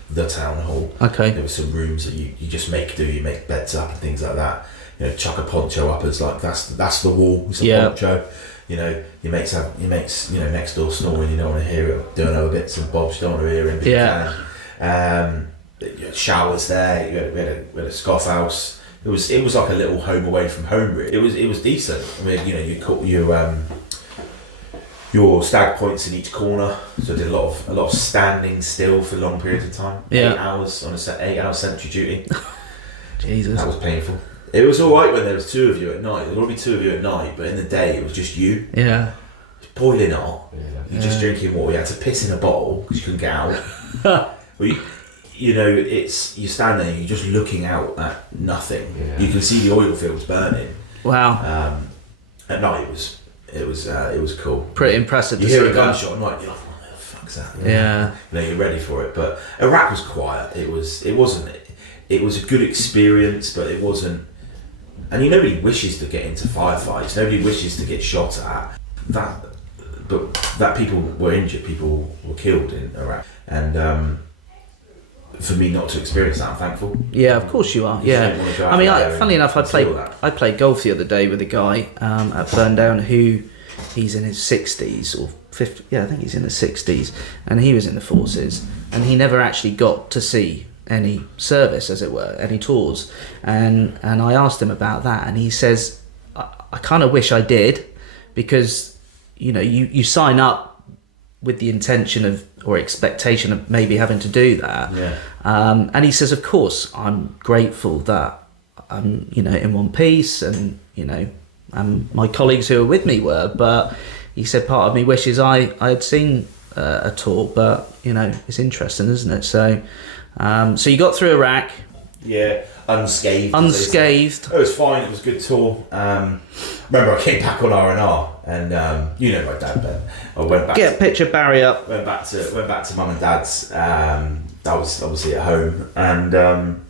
the town hall. Okay. There were some rooms that you just make do. You make beds up and things like that. You know, chuck a poncho up as like that's the wall. It's a poncho. You know, your mates next door snoring. You don't want to hear it. Doing other bits and bobs. You don't want to hear him. Yeah. You had showers there. We had a scoff house. It was like a little home away from home. Really, it was decent. I mean, you know, you caught your stag points in each corner. So I did a lot of standing still for long periods of time. Yeah. 8 hours on a 8-hour sentry duty. Jesus. That was painful. It was all right when there was 2 of you at night. There would be 2 of you at night, but in the day it was just you. Yeah. It's boiling hot. You're just drinking water. You had to piss in a bottle because you couldn't get out. You know, you stand there and you're just looking out at nothing. Yeah. You can see the oil fields burning. Wow. At night it was cool. Pretty impressive. You hear a gunshot and you're like, what the fuck's that? Yeah. You know, you're ready for it. But Iraq was quiet. It was a good experience, but it wasn't. And nobody wishes to get into firefights. Nobody wishes to get shot at. That people were injured. People were killed in Iraq. And for me not to experience that, I'm thankful. Yeah, of course you are. Yeah. I mean, funnily enough, I played golf the other day with a guy at Burndown who he's in his 60s or 50. Yeah, I think he's in his 60s, and he was in the forces, and he never actually got to see any service, as it were, any tours. And I asked him about that, and he says, I kind of wish I did, because you sign up with the intention of or expectation of maybe having to do that. Yeah. And he says, of course, I'm grateful that I'm in one piece, and my colleagues who were with me were, but he said part of me wishes I had seen a tour, but it's interesting, isn't it? So you got through Iraq. Yeah, unscathed. It was fine. It was a good tour. Remember, I came back on R&R, and my dad, Ben. I went back. Get a picture, Barry, up. Went back to Mum and Dad's. I was obviously at home, and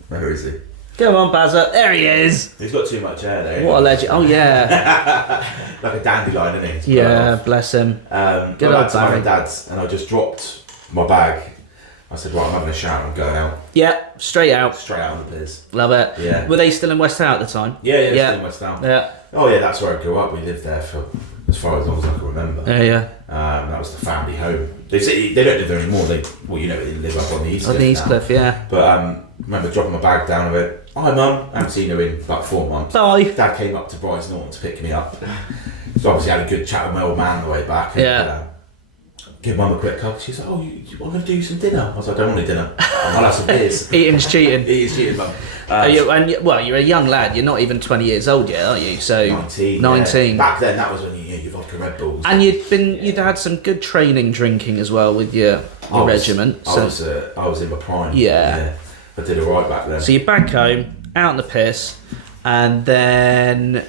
where is he? Come on, Bazza. There he is. He's got too much hair there. What a legend! Oh yeah. Like a dandelion, isn't he? Yeah, bless him. Good old back to Mum and Dad's, and I just dropped my bag. I said, right, I'm having a shower, I'm going out. Yeah, straight out. Straight out on the piers. Love it. Yeah. Were they still in West Town at the time? Yeah, still in West Town. Yeah. Oh yeah, that's where I grew up. We lived there for as far as long as I can remember. Yeah. That was the family home. They don't live there anymore. They live up on the East Cliff. On the East Cliff, yeah. But I remember dropping my bag down and I went, hi Mum, I haven't seen her in like 4 months. Bye. Dad came up to Bryce Norton to pick me up. So obviously I had a good chat with my old man on the way back. And, give Mum a quick hug. She's like, you want to do some dinner? I was like, I don't want any dinner. I'll have some beers. Eating's cheating. Eating's cheating, Mum. You're a young lad. You're not even 20 years old yet, are you? So 19. 19. Yeah. Back then, that was when you vodka Red Bulls. And you'd had some good training drinking as well with your regiment. I was in my prime. Yeah. I did it right back then. So you're back home, out in the piss, and then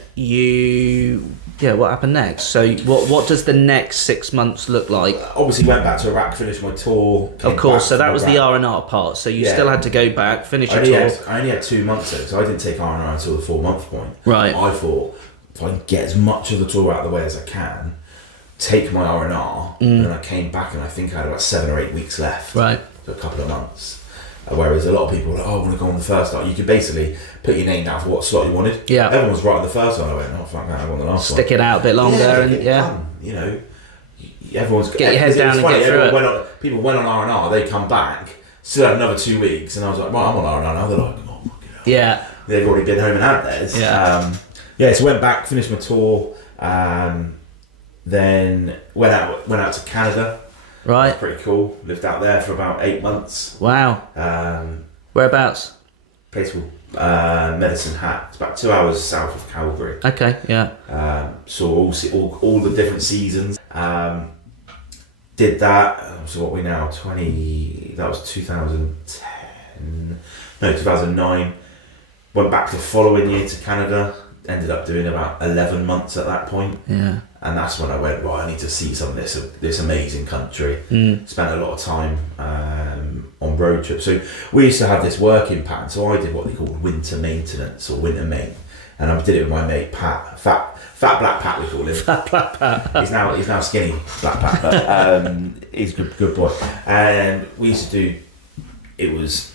what happened next? So what does the next 6 months look like? Obviously went back to Iraq, finished my tour. Of course, so that was the R&R part. So you still had to go back, finish your tour. I only had 2 months in, so I didn't take R&R until the 4 month point. Right. I thought, if I can get as much of the tour out of the way as I can, take my R&R, and then I came back and I think I had about 7 or 8 weeks left. Right. So a couple of months. Whereas a lot of people were like, I want to go on the first slot. You could basically put your name down for what slot you wanted. Yeah. Everyone was right on the first one. I went, fuck that, I want the last one. Stick it out a bit longer Done. Everyone's get your head down and get through it. People went on R&R, they come back, still had another 2 weeks, and I was like, right, I'm on R&R now. They're like, oh my god. Yeah. They've already been home and had theirs. Yeah. So went back, finished my tour, then went out to Canada. Right. Pretty cool. Lived out there for about 8 months. Wow. Whereabouts? Place called Medicine Hat. It's about 2 hours south of Calgary. Okay, yeah. Saw all the different seasons. Did that. So what are we now? That was 2010. No, 2009. Went back the following year to Canada. Ended up doing about 11 months at that point. Yeah. And that's when I went, right, I need to see some of this amazing country. Spent a lot of time on road trips. So we used to have this working pattern. So I did what they called winter maintenance or winter main. and I did it with my mate Pat, fat black Pat we call him. Fat black Pat. He's now skinny black Pat, but he's a good boy. And we used to do, it was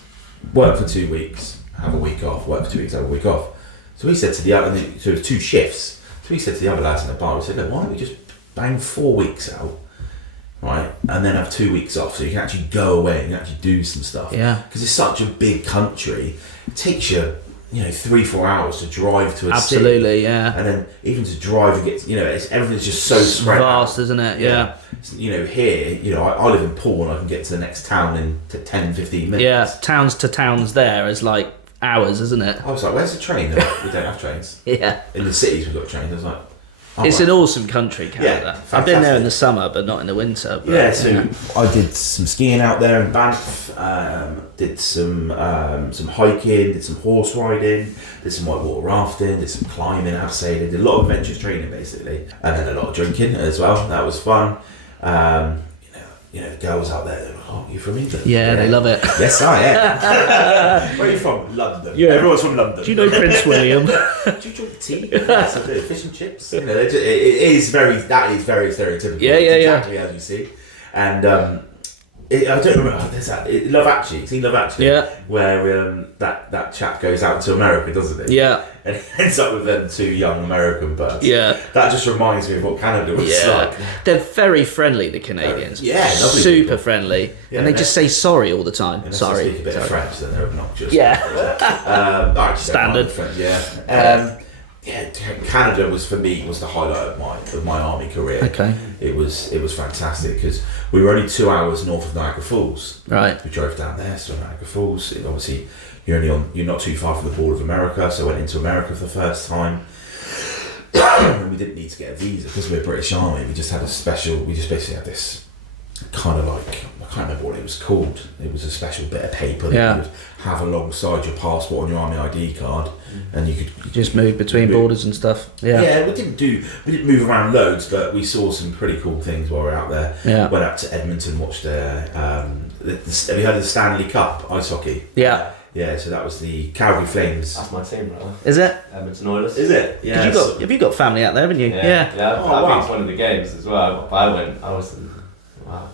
work for 2 weeks, have a week off, work for 2 weeks, have a week off. So we said to the other, so it was 2 shifts. So we said to the other lads in the bar, we said, look, why don't we just bang 4 weeks out, right, and then have 2 weeks off, so you can actually go away and you can actually do some stuff. Yeah. Because it's such a big country, it takes you, 3-4 hours to drive to a Absolutely, city. yeah. And then even to drive and get, everything's just so spread vast, out. isn't it? Yeah. Here, I live in Poole and I can get to the next town in 10, 15 minutes. Yeah, towns to towns there is like hours, isn't it? I was like, where's the train? They're like, we don't have trains. Yeah. In the cities we've got trains. I was like, it's an awesome country, Canada. Yeah, I've been there in the summer, but not in the winter. But, yeah, so I did some skiing out there in Banff, did some hiking, did some horse riding, did some whitewater rafting, did some climbing, abseiling, did a lot of adventurous training basically, and then a lot of drinking as well. That was fun. The girls out there, they were like, oh, you're from England? Yeah, they love it. Yes, I am. Where are you from? London. Yeah. Everyone's from London. Do you know Prince William? Do you drink tea? Yes, I do. Fish and chips. That is very stereotypical. Yeah. Exactly as you see. And I don't remember. There's that Love Actually. Seen Love Actually? Yeah. Where that chap goes out to America, doesn't he? Yeah. And he ends up with them 2 young American birds. Yeah. That just reminds me of what Canada was like. They're very friendly, the Canadians. Yeah, lovely super people. friendly, Yeah, and they just say sorry all the time. Unless Sorry. they speak a bit of French, then they're obnoxious. Yeah. Standard. French, yeah. Canada was for me the highlight of my army career. Okay. It was fantastic because we were only 2 hours north of Niagara Falls. Right. We drove down there, so Niagara Falls. Obviously, you're not too far from the border of America, so I went into America for the first time. And we didn't need to get a visa because we're British Army. We just basically had this kind of like, I can't remember what it was called. It was a special bit of paper that you would have alongside your passport and your army ID card, and you could just move between borders and stuff. Yeah. We didn't move around loads, but we saw some pretty cool things while we were out there. Yeah. Went up to Edmonton, watched have you heard of the Stanley Cup ice hockey? Yeah. Yeah, so that was the Calgary Flames. That's my team, brother. Is it? Edmonton Oilers. Is it? Yeah. Have you got family out there, haven't you? Yeah. Oh, I think it's one of the games as well. But I was.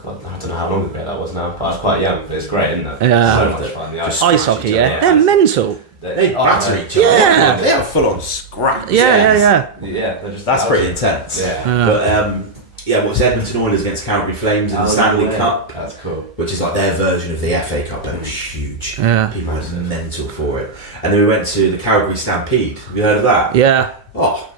God, I don't know how long ago that was now, but I was quite young, but it's great, isn't it? Yeah. So much fun. The Ice hockey, yeah. They're mental. They batter each other. Yeah. They have full on scraps. Yeah. Yeah, they're just. That's pretty intense. Yeah. But what was Edmonton Oilers against Calgary Flames in the Stanley Cup? That's cool. Which is like their version of the FA Cup, and it was huge. Yeah. People were mental for it. And then we went to the Calgary Stampede. Have you heard of that? Yeah. Oh,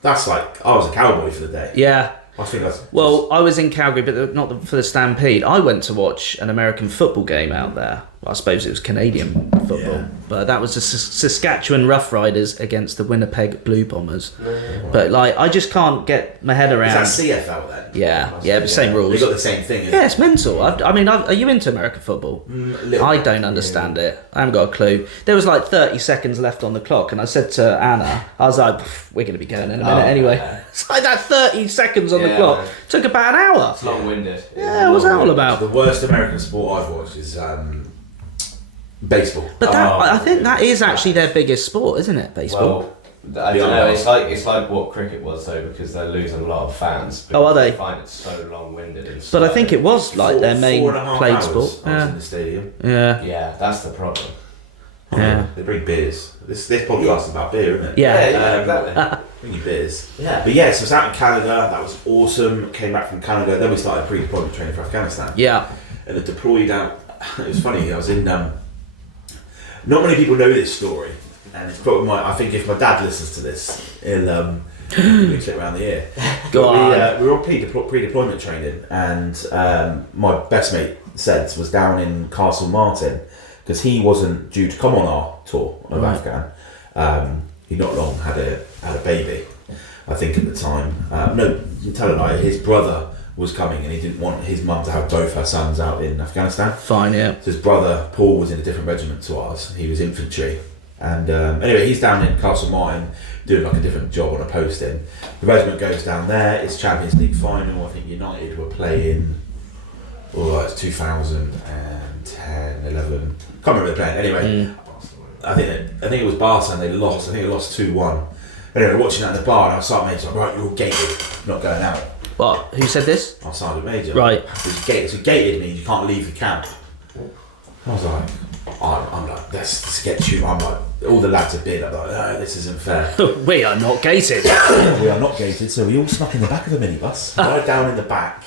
that's like, I was a cowboy for the day. Yeah. I think that's... Well, I was in Calgary, but not for the Stampede. I went to watch an American football game out there. Well, I suppose it was Canadian football. Yeah. But that was the Saskatchewan Roughriders against the Winnipeg Blue Bombers. But, I just can't get my head around... Is that CFL then? Yeah, the same rules. They got the same thing. Yeah, it's mental. Are you into American football? I don't understand it. I haven't got a clue. There was 30 seconds left on the clock, and I said to Anna, I was like, we're going to be going in a minute anyway. Yeah. It's like that 30 seconds on the clock. Man. Took about an hour. It's long-winded. Yeah, what's that all about? The worst American sport I've watched is baseball. But I think that is actually their biggest sport, isn't it? Baseball. Well, I don't know. It's like what cricket was though, because they're losing a lot of fans. Oh, are they? They find it so long-winded and But I think it was their main 4.5 played hours sport. I was in the stadium. Yeah. Yeah, that's the problem. Yeah. They bring beers. This podcast is about beer, isn't it? Yeah. Exactly. Bring you beers. Yeah. But yeah, so I was out in Canada. That was awesome. Came back from Canada. Then we started pre-deployment training for Afghanistan. Yeah. And I deployed out. It was funny. I was in. Not many people know this story, and it's probably I think if my dad listens to this, he'll give clip around the ear. Go on. We were on pre-deployment training, and my best mate Seds was down in Castle Martin because he wasn't due to come on our tour of Afghan. He not long had a baby, I think at the time. No, tell a lie. His brother was coming, and he didn't want his mum to have both her sons out in Afghanistan. Fine, yeah. So his brother Paul was in a different regiment to ours. He was infantry, and anyway, he's down in Castle Martin doing a different job on a posting. The regiment goes down there. It's Champions League final. I think United were playing. It's 2010, 11. Can't remember the playing. Anyway, I think it was Barcelona. They lost. I think they lost 2-1. Anyway, watching that in the bar, and I was sergeant major. Like, right, you're all gated, not going out. What? Who said this? I'm sergeant major. Right. It's gated. So gated means you can't leave the camp. I was like, I'm like, let's get you. I'm like, all the lads have been. I'm like, no, this isn't fair. We are not gated. We are not gated, so we all snuck in the back of a minibus. Right down in the back.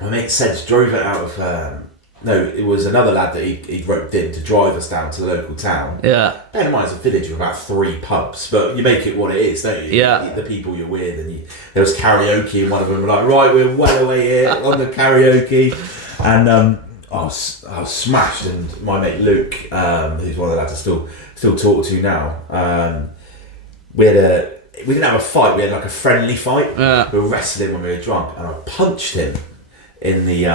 My mate Sedge drove it out of. No, it was another lad that he'd roped in to drive us down to the local town. Yeah. Bear in mind, it's a village of about 3 pubs, but you make it what it is, don't you? Yeah. The people you're with, and there was karaoke in one of them. We're like, right, we're well away here on the karaoke, and I was smashed. And my mate Luke, who's one of the lads I still talk to now, we didn't have a fight. We had like a friendly fight. Yeah. We were wrestling when we were drunk, and I punched him in the.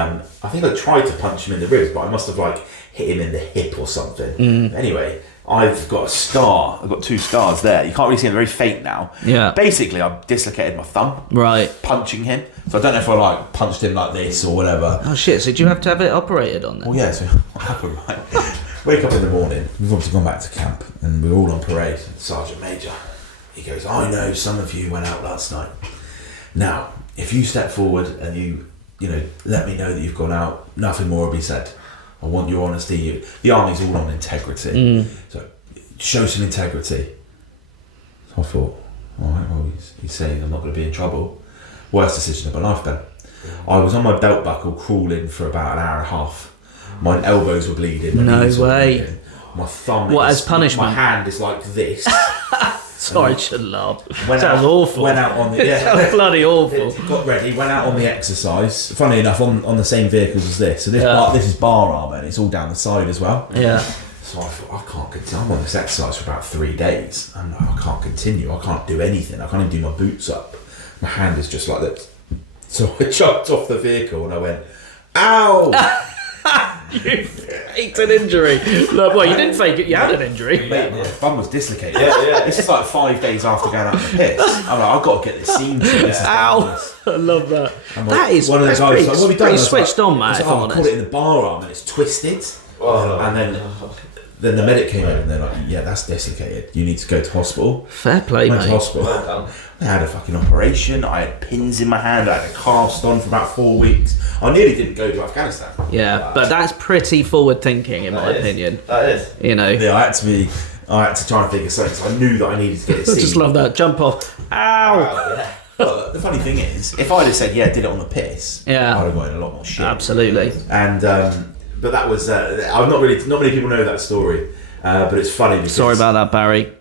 I think I tried to punch him in the ribs, but I must have like hit him in the hip or something. Anyway, I've got a scar. I've got 2 scars there. You can't really see them. They're very faint now. Yeah. Basically, I've dislocated my thumb. Right. Punching him. So I don't know if I like punched him like this or whatever. Oh shit! So did you have to have it operated on then? Well, yeah. So what happened? Right. Wake up in the morning. We've obviously gone back to camp, and we're all on parade. Sergeant Major. He goes, I know some of you went out last night. Now, if you step forward and you let me know that you've gone out, nothing more will be said. I want your honesty. The army's all on integrity. So show some integrity. So I thought, all right, well, he's saying I'm not going to be in trouble. Worst decision of my life, Ben. I was on my belt buckle crawling for about an hour and a half. My elbows were bleeding. My No knees were way. bleeding. My thumb. What, as punishment? My hand is like this. Sorry, I shouldn't laugh. Went Sounds out, awful. Went out on the Sounds bloody awful. Got ready. Went out on the exercise. Funnily enough, on the same vehicles as this. So this is bar armour, and it's all down the side as well. Yeah. So I thought, I can't continue. I'm on this exercise for about 3 days. I'm like, I can't continue. I can't do anything. I can't even do my boots up. My hand is just like this. So I jumped off the vehicle and I went, ow! You faked an injury. Look, well, you didn't fake it. You had an injury. Mate, my thumb was dislocated. Yeah. This is like 5 days after going out on the piss. I'm like, I've got to get this scene. Ow! I love that. That is one of the guys. pretty, Like, what have you done? pretty I was switched on, Matt. I If I'm caught honest. it in the bar arm and it's twisted. Oh, And then the medic came over and they're like, yeah, that's dislocated. You need to go to hospital. Fair play, Went to mate. hospital. well done. I had a fucking operation. I had pins in my hand. I had a cast on for about 4 weeks. I nearly didn't go to Afghanistan. Yeah, but that's pretty forward thinking, in my opinion. That is. You know. Yeah, I had to try and think of something. So I knew that I needed to get it I seen. just love that. Jump off. Ow! Yeah. But the funny thing is, if I'd have said, yeah, I did it on the piss, Yeah. I'd have got in a lot more shit. Absolutely. And but that was not many people know that story, but it's funny because Sorry about that, Barry.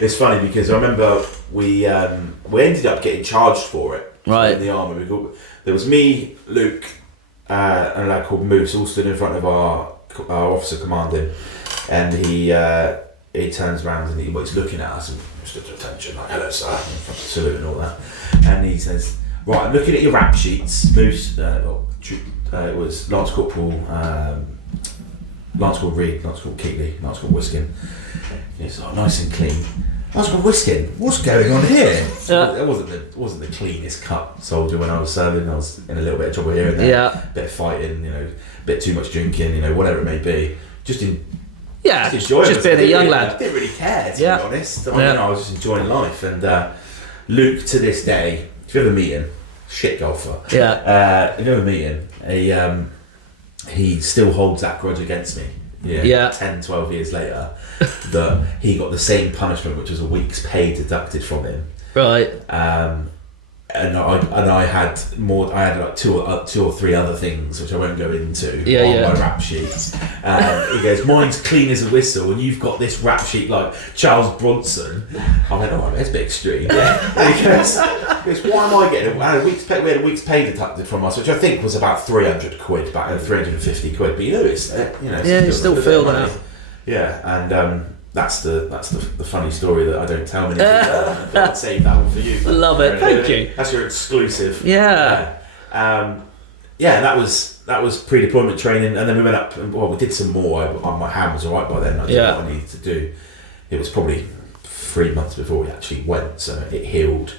it's funny because I remember we ended up getting charged for it. Right. In the army, there was me, Luke, and a lad called Moose, all stood in front of our officer commanding, and he turns around and he's looking at us and stood to attention like, hello sir, salute and all that, and he says, right, I'm looking at your rap sheets, Moose. It was Lance Corporal Reed, Lance Corporal Keatley, Lance Corporal Whisken. It's nice and clean. Lance Corporal Whisken, what's going on here? It wasn't the cleanest cut soldier when I was serving. I was in a little bit of trouble here and there. Yeah. Bit of fighting, a bit too much drinking, whatever it may be. Just being a young lad. I didn't really care, to be Yeah. honest. Yeah. I was just enjoying life. And Luke, to this day, if you ever meet him, shit golfer. Yeah. If you ever meet him, he still holds that grudge against me. Yeah. 10, 12 years later, that he got the same punishment, which was a week's pay deducted from him. Right. And I had more. I had like two or three other things which I won't go into on my rap sheet. He goes, mine's clean as a whistle, and you've got this rap sheet like Charles Bronson. I went, oh, that's a bit extreme. And he goes, why am I getting? We had a week's pay deducted from us, which I think was about 300 quid back then, 350 quid. But you still feel that. Yeah, and. That's the funny story that I don't tell many people. I'd save that one for you. Love it. Thank you. That's your exclusive. Yeah. That was pre-deployment training, and then we went up. And, we did some more. My hand was alright by then. I did what I needed to do. It was probably 3 months before we actually went, so it healed.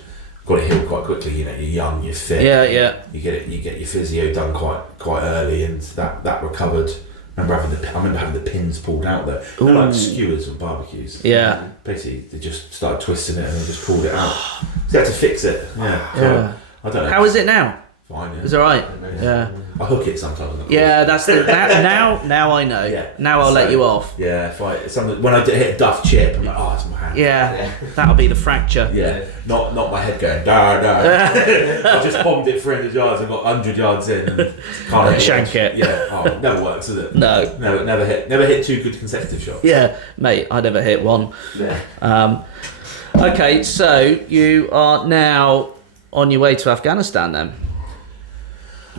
Got it healed quite quickly. You're young, you're fit. Yeah. You get your physio done quite early, and that recovered I remember having the pins pulled out though. You know, like skewers or barbecues. Yeah. Basically, they just started twisting it and they just pulled it out. So they had to fix it. Yeah. So, I don't know. How is it now? Fine. Yeah. It's all right. Yeah. I hook it sometimes. Yeah, that's the now I know. Yeah. Now I'll let you off. Yeah. When I hit a duff chip, I'm like, oh, it's my hand. Yeah. That'll be the fracture. Yeah. Not my head going da da. I just bombed it 300 yards and got 100 yards in and can't hit Shank it. Yeah. Oh, it never works, does it? No. Never hit 2 good consecutive shots. Yeah, mate, I never hit one. Yeah. Okay, so you are now on your way to Afghanistan then?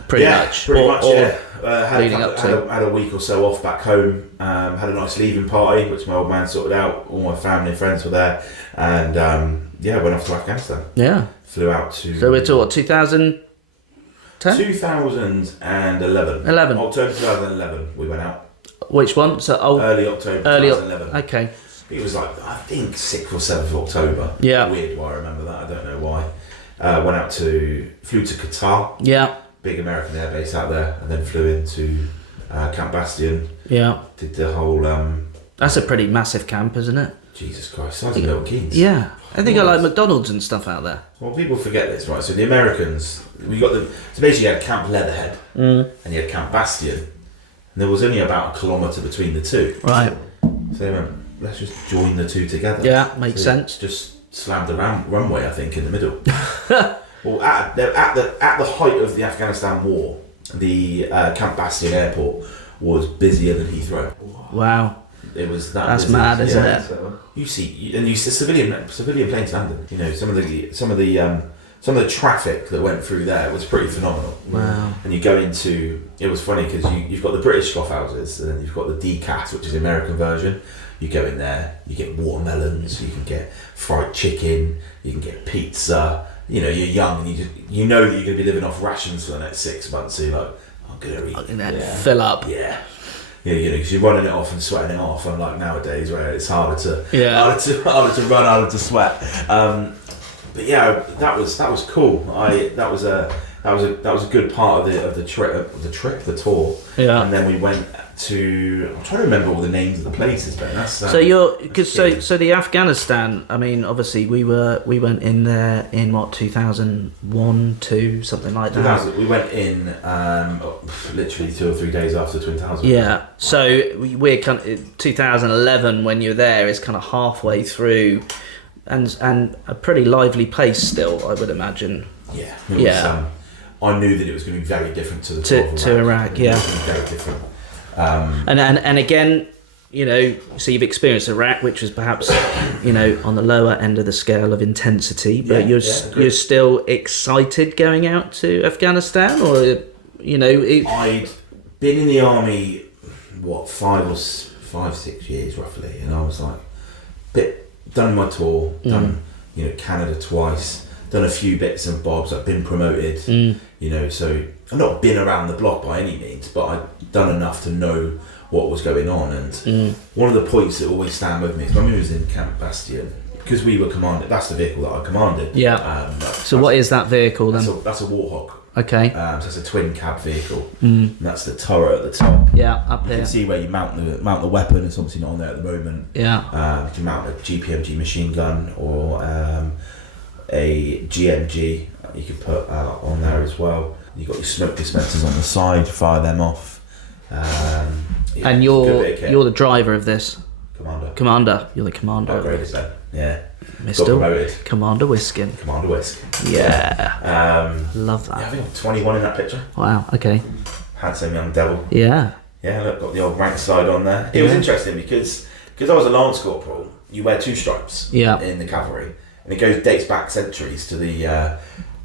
Pretty much. Yeah. Had a week or so off back home. Had a nice leaving party, which my old man sorted out. All my family and friends were there, and went off to Afghanistan. Yeah. Flew out to. So we're to what, 2010? 2011. 11. October 2011. We went out. Which one? So early October 2011. Okay. It was like, I think 6th or 7th of October. Yeah. Weird why I remember that. I don't know why. Flew to Qatar. Yeah. Big American air base out there, and then flew into Camp Bastion. Yeah. Did the whole. That's a pretty massive camp, isn't it? Jesus Christ, size of Milton Keynes. Yeah. I think I like McDonald's and stuff out there. Well, people forget this, right? So the Americans, so basically you had Camp Leatherhead and you had Camp Bastion, and there was only about a kilometre between the two. Right. So they went, let's just join the two together. Yeah, makes sense. Just slammed the runway, I think, in the middle. Well, at the height of the Afghanistan war, the Camp Bastion airport was busier than Heathrow. Wow. It was that. That's busy. mad, isn't it? So you see civilian planes landing. You know, some of the traffic that went through there was pretty phenomenal. Wow. And you go into, it was funny because you've got the British scoffhouses and then you've got the DCAS, which is the American version. You go in there, you get watermelons, you can get fried chicken, you can get pizza. You know, you're young and you know that you're going to be living off rations for the next 6 months. So you're like, I'm going to eat. Fill up. Yeah. Yeah, you know, because you're running it off and sweating it off, unlike nowadays where it's harder to run, harder to sweat. But yeah, that was cool. That was a good part of the tour. Yeah. And then we went to, I'm trying to remember all the names of the places, but that's so the Afghanistan. I mean, obviously we went in there in what 2001, 2, something like that. 2000. We went in literally 2 or 3 days after Twin Towers. Yeah. So we're kind of 2011 when you're there is kind of halfway through, and a pretty lively place still, I would imagine. Yeah. It was, I knew that it was going to be very different to Iraq. Yeah. It was going to be very different. And again, you know, so you've experienced Iraq, which was perhaps, you know, on the lower end of the scale of intensity, but you're still excited going out to Afghanistan, or you know, I'd been in the army 5-6 years roughly, and I was like, done my tour, done you know Canada twice, done a few bits and bobs. I've been promoted, you know, so I've not been around the block by any means, but I've done enough to know what was going on. And one of the points that always stand with me is when we was in Camp Bastion, because we were commanded. That's the vehicle that I commanded. Yeah. So what is that vehicle then? That's a Warthog. Okay. So it's a twin cab vehicle. And that's the turret at the top. Yeah, up You here. can see where you mount the weapon. It's obviously not on there at the moment. Yeah. You can mount a GPMG machine gun or a GMG. You can put on there as well. You've got your smoke dispensers on the side. Fire them off. And you're the driver of this. Commander. You're the commander. Upgraded then. Yeah. Mr. Got promoted. Commander Whisken. Commander Whisken. Yeah. Love that. Yeah, I think I'm 21 in that picture. Wow. Okay. Handsome young devil. Yeah. Yeah, look, got the old rank slide on there. It was interesting because I was a Lance Corporal, you wear 2 stripes in the cavalry. And it dates back centuries to the,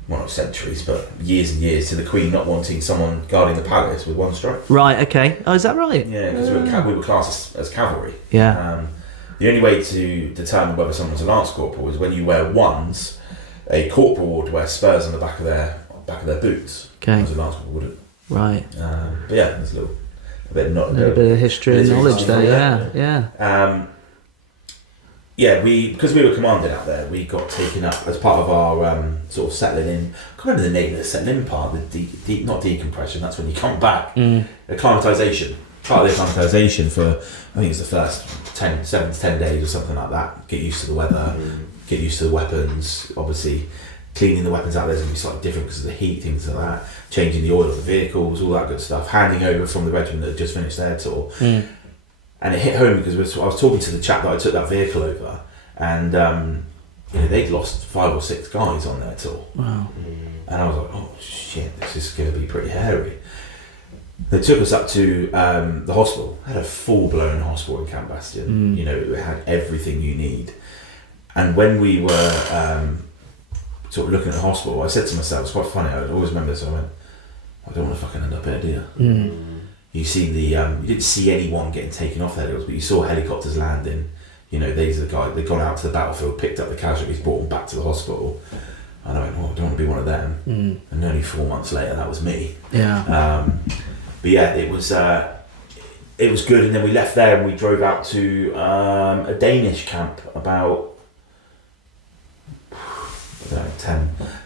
well not centuries, but years and years to the Queen not wanting someone guarding the palace with 1 stripe. Right, okay. Oh, is that right? Yeah, because we were classed as cavalry. Yeah. The only way to determine whether someone's a Lance Corporal is when you wear 1s. A corporal would wear spurs on the back of their boots. Okay. Whereas a Lance Corporal wouldn't. Right. But yeah, there's a bit of history and knowledge there. Yeah. Because we were commanded out there, we got taken up as part of our sort of settling in. I can't remember the name of the settling in part. Not decompression. That's when you come back. Acclimatisation. part of the acclimatisation for, I think it's the first 7 to 10 days or something like that. Get used to the weather, get used to the weapons. Obviously, cleaning the weapons out there is going to be slightly different because of the heat, things like that. Changing the oil of the vehicles, all that good stuff. Handing over from the regiment that had just finished their tour. And it hit home because I was talking to the chap that I took that vehicle over, and they'd lost 5 or 6 guys on their tour. Wow. And I was like, oh shit, this is going to be pretty hairy. They took us up to the hospital. Had a full-blown hospital in Camp Bastion. It had everything you need. And when we were sort of looking at the hospital, I said to myself, it's quite funny, I always remember this, I went, I don't want to fucking end up here, do you? You see you didn't see anyone getting taken off the helicopters, but you saw helicopters landing. These are the guys, they'd gone out to the battlefield, picked up the casualties, brought them back to the hospital. And I went, oh, I don't want to be one of them. And only 4 months later, that was me. Yeah. But yeah, it was good, and then we left there and we drove out to a Danish camp about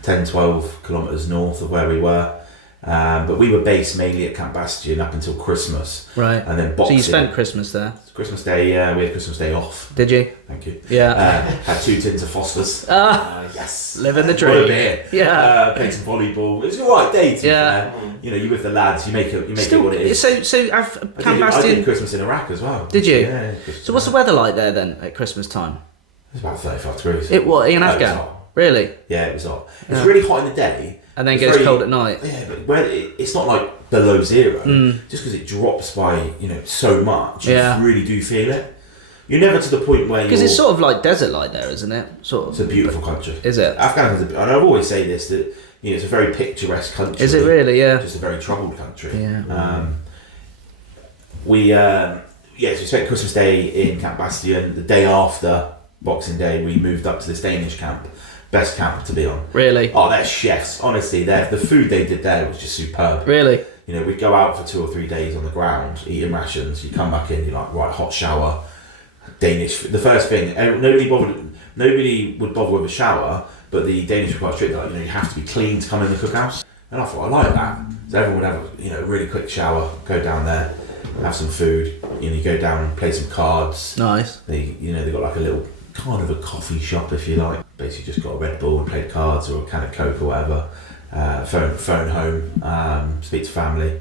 10, 12 kilometres north of where we were. But we were based mainly at Camp Bastion up until Christmas. Right. And then So you spent Christmas there? Christmas Day, yeah, we had Christmas Day off. Did you? Thank you. Yeah. Had 2 tins of Fosters. Yes. Living the What a dream. beer. Yeah. Played some volleyball. It was an alright day to be fair. You're with the lads, you make it what it is. So I Camp did Bastion. Christmas in Iraq as well. Did you? Yeah. So what's the weather like there then at Christmas time? It was about 35 degrees. In It was Afghan? hot. Really? Yeah, it was hot. It was really hot in the day. And then It's gets very- cold at night. Yeah, but it's not like below zero. Just because it drops by so much, you really do feel it. You're never to the point where Because it's sort of like desert like there, isn't it? Sort of. It's a beautiful country. Is it? Afghanistan's and I always say this, that it's a very picturesque country. Is it really? Yeah. Just a very troubled country. Yeah. So we spent Christmas Day in Camp Bastion. The day after Boxing Day, we moved up to this Danish camp. Best camp to be on. Really? Oh, they're chefs. Honestly, the food they did there was just superb. Really? We'd go out for 2 or 3 days on the ground, eating rations. You come back in, you're like, right, hot shower, Danish. The first thing, nobody would bother with a shower, but the Danish were quite strict. Like, you have to be clean to come in the cookhouse. And I thought, I like that. So everyone would have a really quick shower, go down there, have some food. You go down and play some cards. Nice. They got like a little kind of a coffee shop, if you like. Basically, just got a Red Bull and played cards or a can of Coke or whatever. Phone home, speak to family.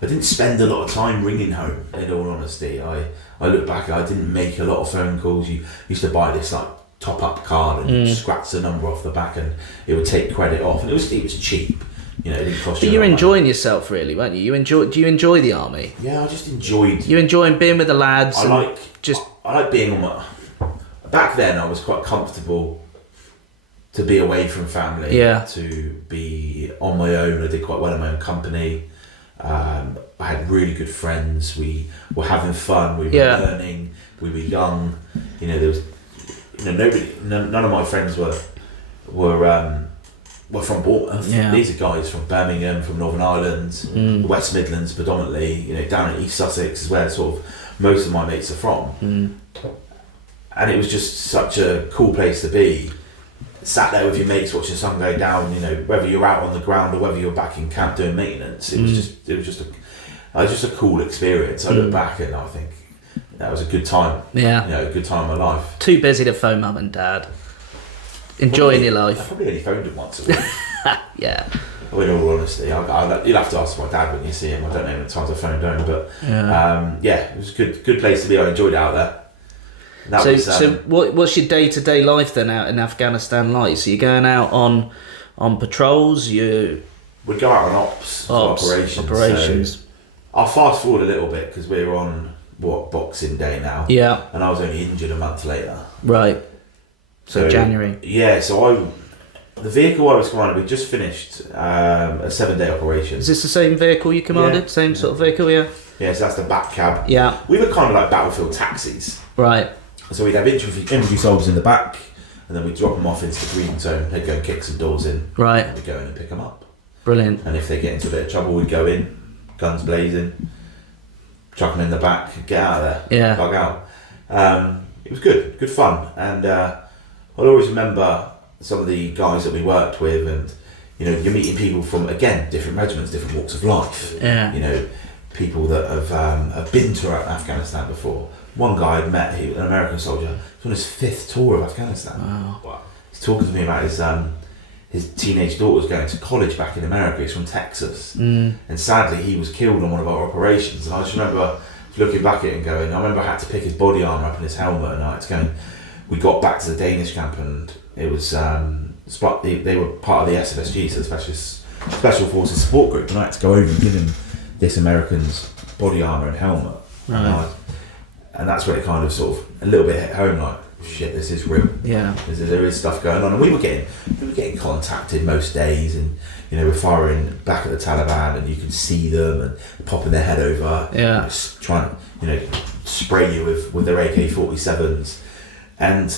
I didn't spend a lot of time ringing home. In all honesty, I look back, I didn't make a lot of phone calls. You used to buy this like top up card and scratch the number off the back, and it would take credit off, and it was cheap. It didn't cost you. But you're enjoying yourself, really, weren't you? Do you enjoy the army? Yeah, I just enjoyed. You enjoying being with the lads? I like being on my. Back then, I was quite comfortable to be away from family. Yeah. To be on my own. I did quite well in my own company. I had really good friends. We were having fun. We were learning. We were young. There was, none of my friends were from Bournemouth. Yeah. These are guys from Birmingham, from Northern Ireland, the West Midlands predominantly. Down in East Sussex is where sort of most of my mates are from. And it was just such a cool place to be. Sat there with your mates watching the sun go down. Whether you're out on the ground or whether you're back in camp doing maintenance, it was just a cool experience. I look back and I think that was a good time. Yeah. A good time in my life. Too busy to phone mum and dad. Enjoying your I life. probably only phoned him once a week. Yeah. In all honesty, you'll have to ask my dad when you see him. I don't know how many times I phoned home, but it was a good place to be. I enjoyed it out there. So what's your day-to-day life then out in Afghanistan like? So you're going out on patrols, We'd go out on operations. So I'll fast forward a little bit because we're on Boxing Day now. Yeah. And I was only injured a month later. Right. So January. Yeah, so the vehicle I was commanding, we just finished a 7-day operation. Is this the same vehicle you commanded? Yeah. Same sort of vehicle, yeah? Yeah, so that's the back cab. Yeah. We were kind of like battlefield taxis. Right. So we'd have infantry soldiers in the back, and then we'd drop them off into the green zone. They'd go and kick some doors in. Right. And we'd go in and pick them up. Brilliant. And if they get into a bit of trouble, we'd go in, guns blazing, chuck them in the back, get out of there, Yeah. bug out. It was good fun. And I'll always remember some of the guys that we worked with, and you're meeting people from, again, different regiments, different walks of life. Yeah. people that have been to Afghanistan before. One guy I'd met, he was an American soldier. He was on his 5th tour of Afghanistan. Wow. He's talking to me about his teenage daughter's going to college back in America. He's from Texas, and sadly he was killed on one of our operations. And I just remember looking back at it and going, I remember I had to pick his body armour up and his helmet, and I had to go. And we got back to the Danish camp, and it was they were part of the SFSG, so the Special Forces Support Group, and I had to go over and give him this American's body armour and helmet. Right. And that's when it kind of sort of a little bit hit home, like, shit, this is real. Yeah. There is stuff going on, and we were getting contacted most days, and we're firing back at the Taliban, and you can see them and popping their head over, trying to spray you with their AK-47s. And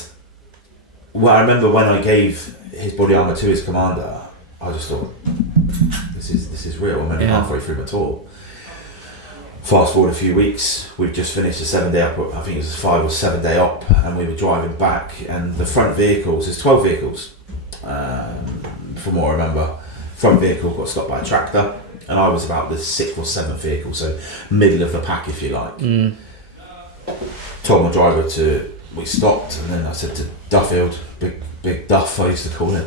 I remember when I gave his body armour to his commander, I just thought, this is real. I'm only halfway through my tour. Fast forward a few weeks, we've just finished a 7-day up, I think it was a 5 or 7 day op, and we were driving back, and the front vehicles, there's 12 vehicles, from what I remember. Front vehicle got stopped by a tractor, and I was about the 6th or 7th vehicle, so middle of the pack, if you like. Told my driver we stopped, and then I said to Duffield, big Duff I used to call him.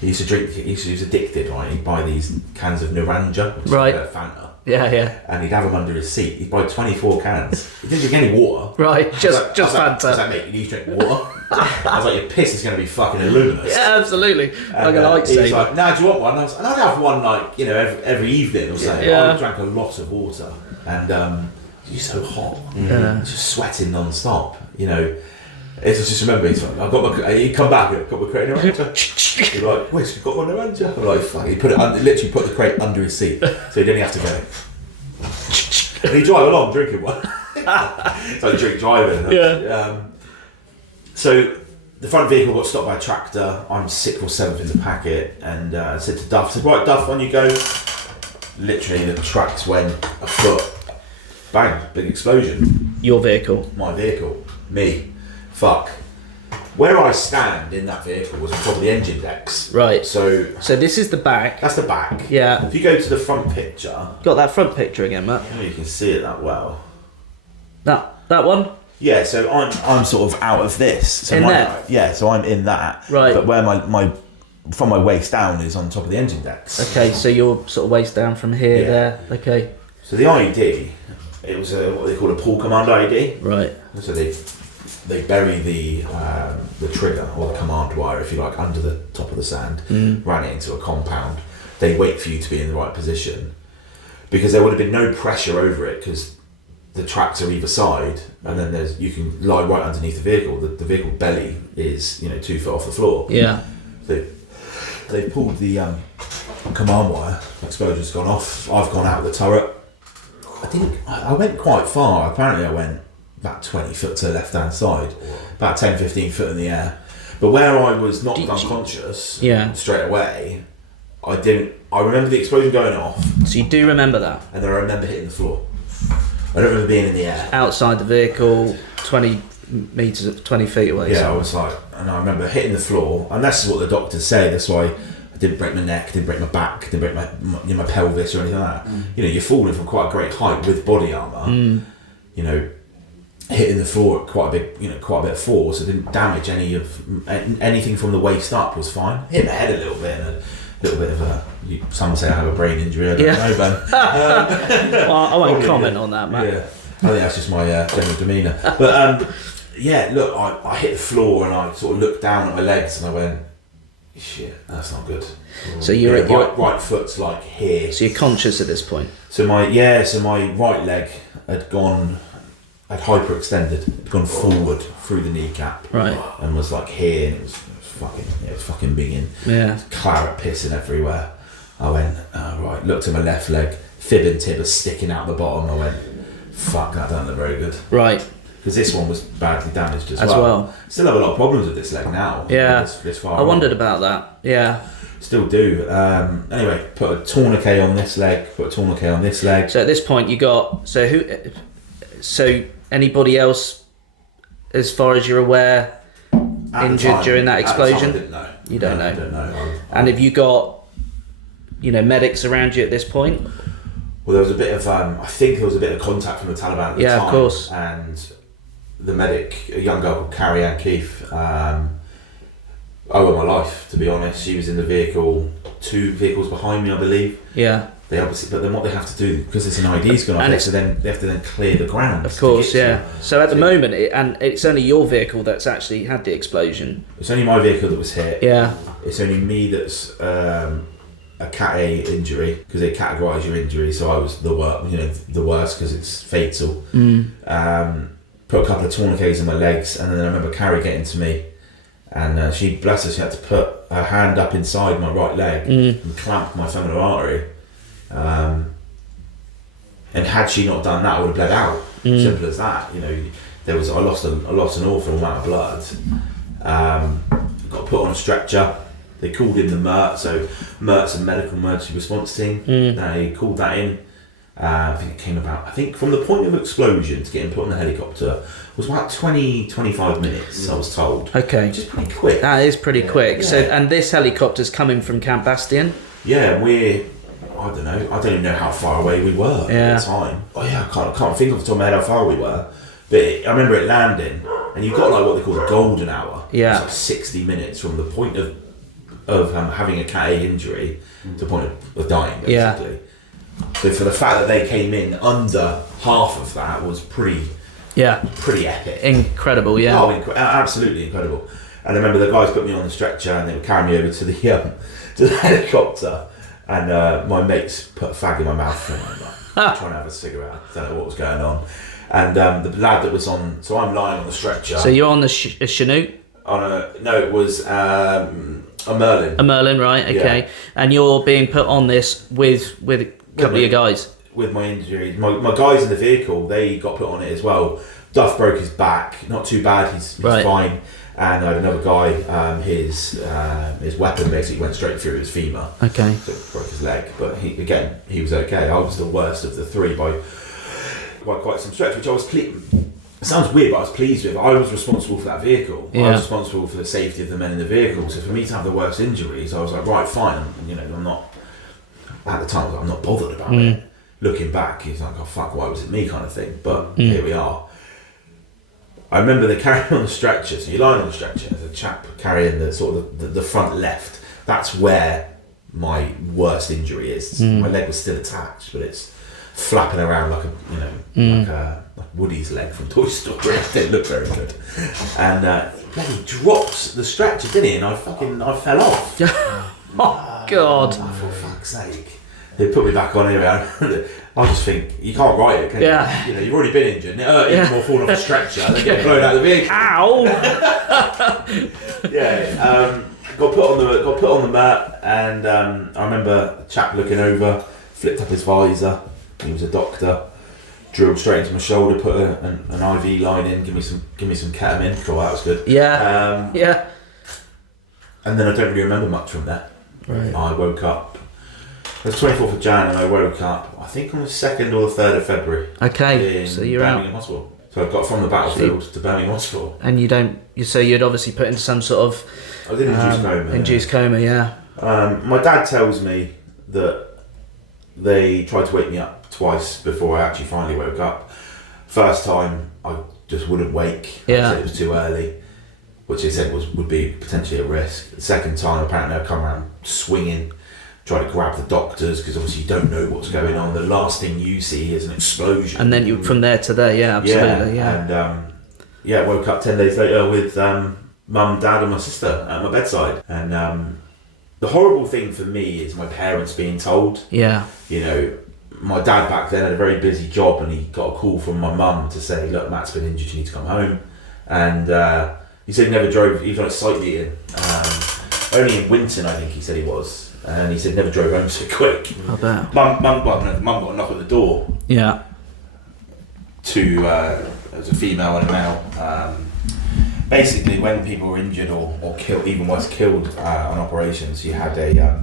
He used to use addicted, right? He'd buy these cans of Naranja, which is like a Fanta. Yeah. And he'd have them under his seat. He'd buy 24 cans. He didn't drink any water. Right, just Fanta. I was like, mate, you need to drink water. I was like, your piss is going to be fucking luminous. Yeah, absolutely. And, like a lightsaber. He was like, nah, do you want one? And I'd have one, like, every evening or so. Yeah. I drank a lot of water. And you're so hot. Yeah. Just sweating non-stop, It's just remember, he'd come back, I've got my crate in Naranja. He'd be like, wait, you got one Naranja? I'm like, fuck. He literally put the crate under his seat, so he didn't have to go. And he'd drive along drinking one. It's like drink driving. Yeah. So the front vehicle got stopped by a tractor. I'm 6th or 7th in the packet, and I said to Duff, right, Duff, on you go. Literally, the tracks went a foot. Bang, big explosion. Your vehicle. My vehicle. Me. Fuck. Where I stand in that vehicle was on top of the engine decks. Right. So this is the back. that's the back. Yeah. If you go to the front picture, Got that front picture again, Matt? you can see it that well. That one? Yeah, so I'm sort of out of this. So In there? Yeah, so I'm in that. Right. But where my from my waist down is on top of the engine decks. Okay, so you're sort of waist down from here, Yeah. there. Okay. So the IED, it was what they call a pull command IED. Right. So they bury the trigger or the command wire, if you like, under the top of the sand, ran it into a compound. They wait for you to be in the right position, because there would have been no pressure over it, because the tracks are either side, and then you can lie right underneath the vehicle. The vehicle belly is 2 foot off the floor. Yeah. They pulled the command wire. Explosion's gone off. I've gone out of the turret. I think I went quite far. Apparently I went about 20 foot to the left hand side, about 10-15 foot in the air. But where I was knocked unconscious straight away, I remember the explosion going off. So you do remember that? And then I remember hitting the floor. I don't remember being in the air. Outside the vehicle, 20 metres, 20 feet away. Yeah, I was like, and I remember hitting the floor, and that's what the doctors say. That's why I didn't break my neck, didn't break my back, didn't break my pelvis or anything like that. You're falling from quite a great height with body armour. Hitting the floor at quite a bit of force. It didn't damage anything from the waist up. Was fine. Hit my head a little bit, and a little bit of a. Some say I have a brain injury. I don't know, but Well, I won't comment on that, Matt. Yeah, I think that's just my general demeanour. But look, I hit the floor and I sort of looked down at my legs and I went, shit, that's not good. So you're right foot's like here. So you're conscious at this point. So my right leg had hyperextended, had gone forward through the kneecap, right, and was like here, and it was fucking binging. Yeah, claret pissing everywhere. I went right, looked at my left leg, fib and tibia sticking out the bottom. I went, fuck, that don't look very good. Right. Because this one was badly damaged as well. well. Still have a lot of problems with this leg now. Yeah, this far I wondered about that. Yeah. Still do. Anyway, put a tourniquet on this leg. So at this point, you got So anybody else, as far as you're aware, injured during that explosion? I didn't know. You don't know. I don't know. And have you got, medics around you at this point? Well, there was a bit of, I think there was a bit of contact from the Taliban at the time. Yeah, of course. And the medic, a young girl called Carrie Ann Keefe, I owe her my life, to be honest. She was in the vehicle, 2 vehicles behind me, I believe. Yeah. They obviously, but then what they have to do, because it's an ID's gone off, they have to then clear the ground. Of course, yeah. So at the moment, it's only your vehicle that's actually had the explosion. It's only my vehicle that was hit. Yeah. It's only me that's a Cat A injury, because they categorise your injury. So I was the worst because it's fatal. Put a couple of tourniquets in my legs, and then I remember Carrie getting to me, and she, bless her, she had to put her hand up inside my right leg and clamp my femoral artery. And had she not done that, I would have bled out. Simple as that. You know, I lost an awful amount of blood. Got put on a stretcher. They called in the MERT, so MERT's a medical emergency response team. They called that in. I think it came about, I think from the point of explosion to getting put on the helicopter was about 20-25 minutes, I was told. Okay. Which is pretty quick. That is pretty quick. Yeah. So, and this helicopter's coming from Camp Bastion? Yeah, I don't know. I don't even know how far away we were at the time. Oh yeah, I can't think off the top of my head how far we were. But I remember it landing, and you've got like what they call the golden hour. Yeah. It's like 60 minutes from the point of having a Cat A injury to the point of dying, basically. Yeah. So for the fact that they came in under half of that was pretty epic. Incredible, yeah. Oh, absolutely incredible. And I remember the guys put me on the stretcher and they were carrying me over to the helicopter. And my mates put a fag in my mouth and I'm like, trying to have a cigarette. I don't know what was going on. And the lad that was on, so I'm lying on the stretcher. So you're on the Chinook? It was a Merlin. A Merlin, right? Okay. Yeah. And you're being put on this with a couple of your guys. With my injuries, my guys in the vehicle, they got put on it as well. Duff broke his back, not too bad. He's fine. And I had another guy, his weapon basically went straight through his femur. Okay. So it broke his leg, but he was okay. I was the worst of the 3 by quite some stretch, which I was pleased. It sounds weird, but I was pleased with. I was responsible for that vehicle. Yeah. I was responsible for the safety of the men in the vehicle. So for me to have the worst injuries, I was like, right, fine. I'm not. At the time, I'm not bothered about it. Looking back, it's like, oh fuck, why was it me, kind of thing. But here we are. I remember they carried on the stretcher. So you're lying on the stretcher. There's a chap carrying the sort of the front left. That's where my worst injury is. My leg was still attached, but it's flapping around like like Woody's leg from Toy Story. It didn't look very good. And he dropped the stretcher, didn't he? And I fell off. Oh God! Oh, for fuck's sake! They put me back on here. I just think you can't write it, can you? You've already been injured. And it hurt even more falling off a stretcher and then get blown out of the vehicle. Ow! Got put on the mat, and I remember a chap looking over, flipped up his visor. He was a doctor. Drilled straight into my shoulder, put an IV line in, give me some ketamine. Cool, that was good. Yeah. And then I don't really remember much from there. Right. I woke up. It was 24th of Jan, and I woke up, I think on the 2nd or the 3rd of February. Okay, so you're Birmingham Hospital. So I got from the battlefield to Birmingham Hospital. And you'd obviously put into some sort of... I was in induced coma. Induced coma, yeah. My dad tells me that they tried to wake me up twice before I actually finally woke up. First time, I just wouldn't wake. Yeah. I said it was too early, which they said would be potentially a risk. The second time, apparently I'd come around swinging, try to grab the doctors, because obviously you don't know what's going on. The last thing you see is an explosion. And then you from there to there, yeah, absolutely, yeah. And woke up 10 days later with mum, dad and my sister at my bedside. And the horrible thing for me is my parents being told. Yeah. My dad back then had a very busy job, and he got a call from my mum to say, look, Matt's been injured, you need to come home. And he said he never drove, he was on a site meeting, only in Winton I think he said he was. And he said never drove home so quick. I bet. Mum got a knock at the door. Yeah. There was a female and a male. Basically, when people were injured or killed, even worse, killed on operations, you had a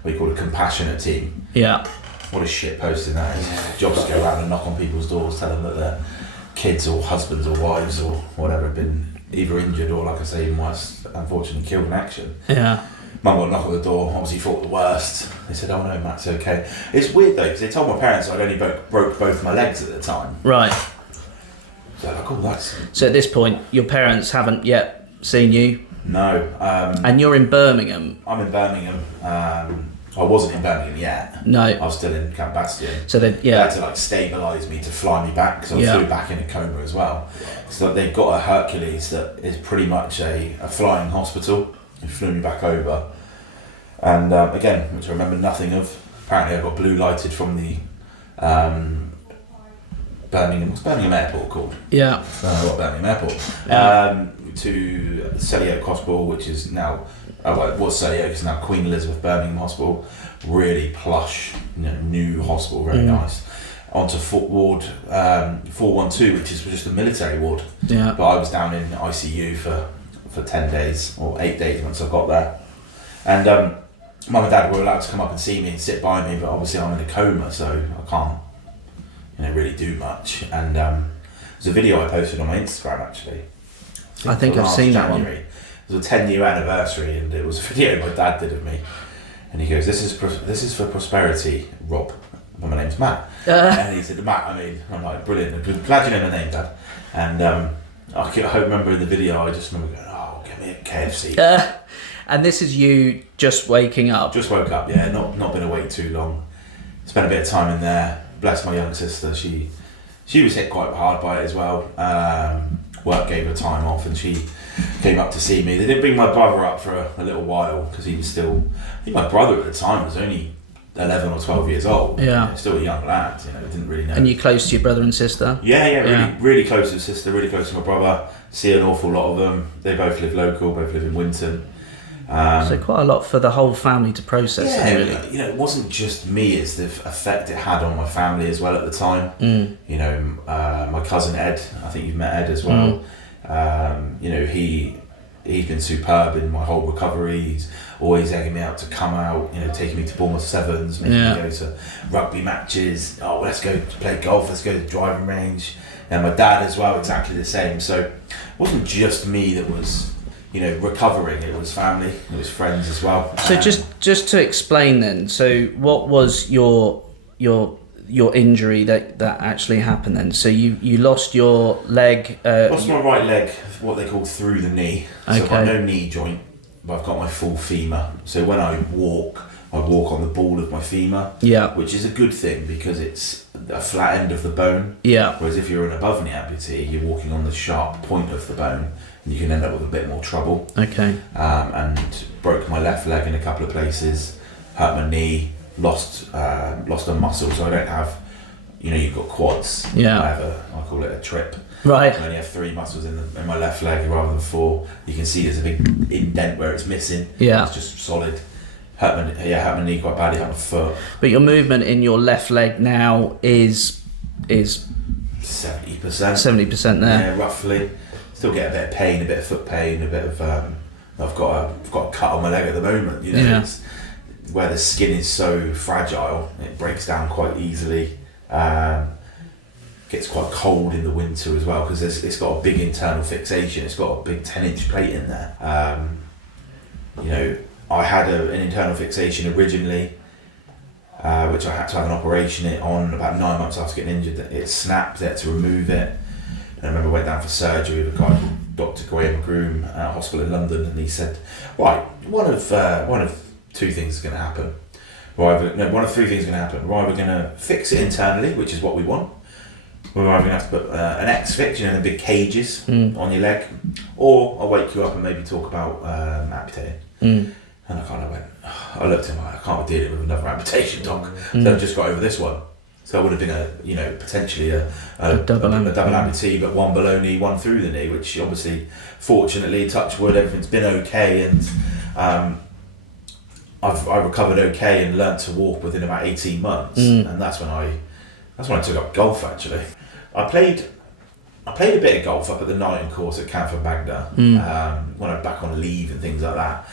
what you call a compassionate team. Yeah. What a shit posting that is. Jobs to go around and knock on people's doors, tell them that their kids or husbands or wives or whatever have been either injured or, like I say, even worse, unfortunately killed in action. Yeah. Mum got a knock on the door, obviously thought the worst. They said, oh no, Matt's okay. It's weird though, because they told my parents I'd only broke both my legs at the time. Right. So like, oh, that's... So at this point, your parents haven't yet seen you? No. And you're in Birmingham? I'm in Birmingham. I wasn't in Birmingham yet. No. I was still in Camp Bastion. So they had to like stabilise me to fly me back, because I flew back in a coma as well. So they've got a Hercules that is pretty much a flying hospital. They flew me back over. And again, which I remember nothing of. Apparently I got blue lighted from the Birmingham, what's Birmingham Airport called? Yeah. What Birmingham Airport? To Selly Oak Hospital, which is now, it was Selly Oak, it's now Queen Elizabeth Birmingham Hospital. Really plush, new hospital, very nice. Onto Ward 412, which is just a military ward. Yeah. But I was down in ICU for 10 days or 8 days once I got there. And Mum and Dad were allowed to come up and see me and sit by me, but obviously I'm in a coma, so I can't really do much. And there's a video I posted on my Instagram actually. I think I've seen that one. It was a 10-year anniversary, and it was a video my dad did of me. And he goes, "This is for prosperity, Rob." But my name's Matt. And he said, "Matt, I'm like, brilliant. I'm glad you know my name, Dad." And I remember in the video, I just remember going, "Oh, get me a KFC." And this is you just waking up? Just woke up, yeah. Not been awake too long. Spent a bit of time in there. Bless my young sister. She was hit quite hard by it as well. Work gave her time off, and she came up to see me. They didn't bring my brother up for a little while, because he was still, I think my brother at the time was only 11 or 12 years old. Yeah. Still a young lad, didn't really know. And you close to your brother and sister? Yeah, really close to his sister, really close to my brother. See an awful lot of them. They both live local, both live in Winton. So quite a lot for the whole family to process. Yeah, really. It wasn't just me, it's the effect it had on my family as well at the time. My cousin Ed, I think you've met Ed as well. He's been superb in my whole recovery. He's always egging me out to come out, taking me to Bournemouth Sevens, making me go to rugby matches. Oh, let's go play golf, let's go to the driving range. And my dad as well, exactly the same. So it wasn't just me that was recovering, it was family, it was friends as well. So just to explain then, so what was your injury that actually happened then? So you lost your leg? Lost my right leg, what they call through the knee. So I've got no knee joint, but I've got my full femur. So when I walk on the ball of my femur, which is a good thing because it's a flat end of the bone. Yeah. Whereas if you're an above knee amputee, you're walking on the sharp point of the bone, and you can end up with a bit more trouble. Okay. And broke my left leg in a couple of places, hurt my knee, lost a muscle, so I don't have, you've got quads. Yeah. I call it a trip. Right. I only have 3 muscles in my left leg rather than 4. You can see there's a big indent where it's missing. Yeah. It's just solid. Hurt my knee quite badly, hurt my foot. But your movement in your left leg now is 70%. 70% there. Yeah, roughly. Still get a bit of pain, a bit of foot pain, a bit of I've got a cut on my leg at the moment. It's where the skin is so fragile, it breaks down quite easily. Gets quite cold in the winter as well, because it's got a big internal fixation. It's got a big 10-inch plate in there. I had an internal fixation originally, which I had to have an operation on about 9 months after getting injured. It snapped. They had to remove it. And I remember I went down for surgery with a guy called Dr. Graham Groom at a hospital in London, and he said, "Right, one of 2 things is going to happen. One of 3 things is going to happen. We're either going to fix it internally, which is what we want. We're either going to have to put an X-fix, the big cages on your leg, or I'll wake you up and maybe talk about amputating." And I kind of went, I looked at him like, I can't be dealing with another amputation, doc. So I've just got over this one. So I would have been potentially a double amputee, but 1 below knee, 1 through the knee, which obviously, fortunately, touch wood, everything's been okay, and I recovered okay and learnt to walk within about 18 months, and that's when I took up golf. Actually, I played a bit of golf up at the Knighton course at Camford Magna when I was back on leave and things like that.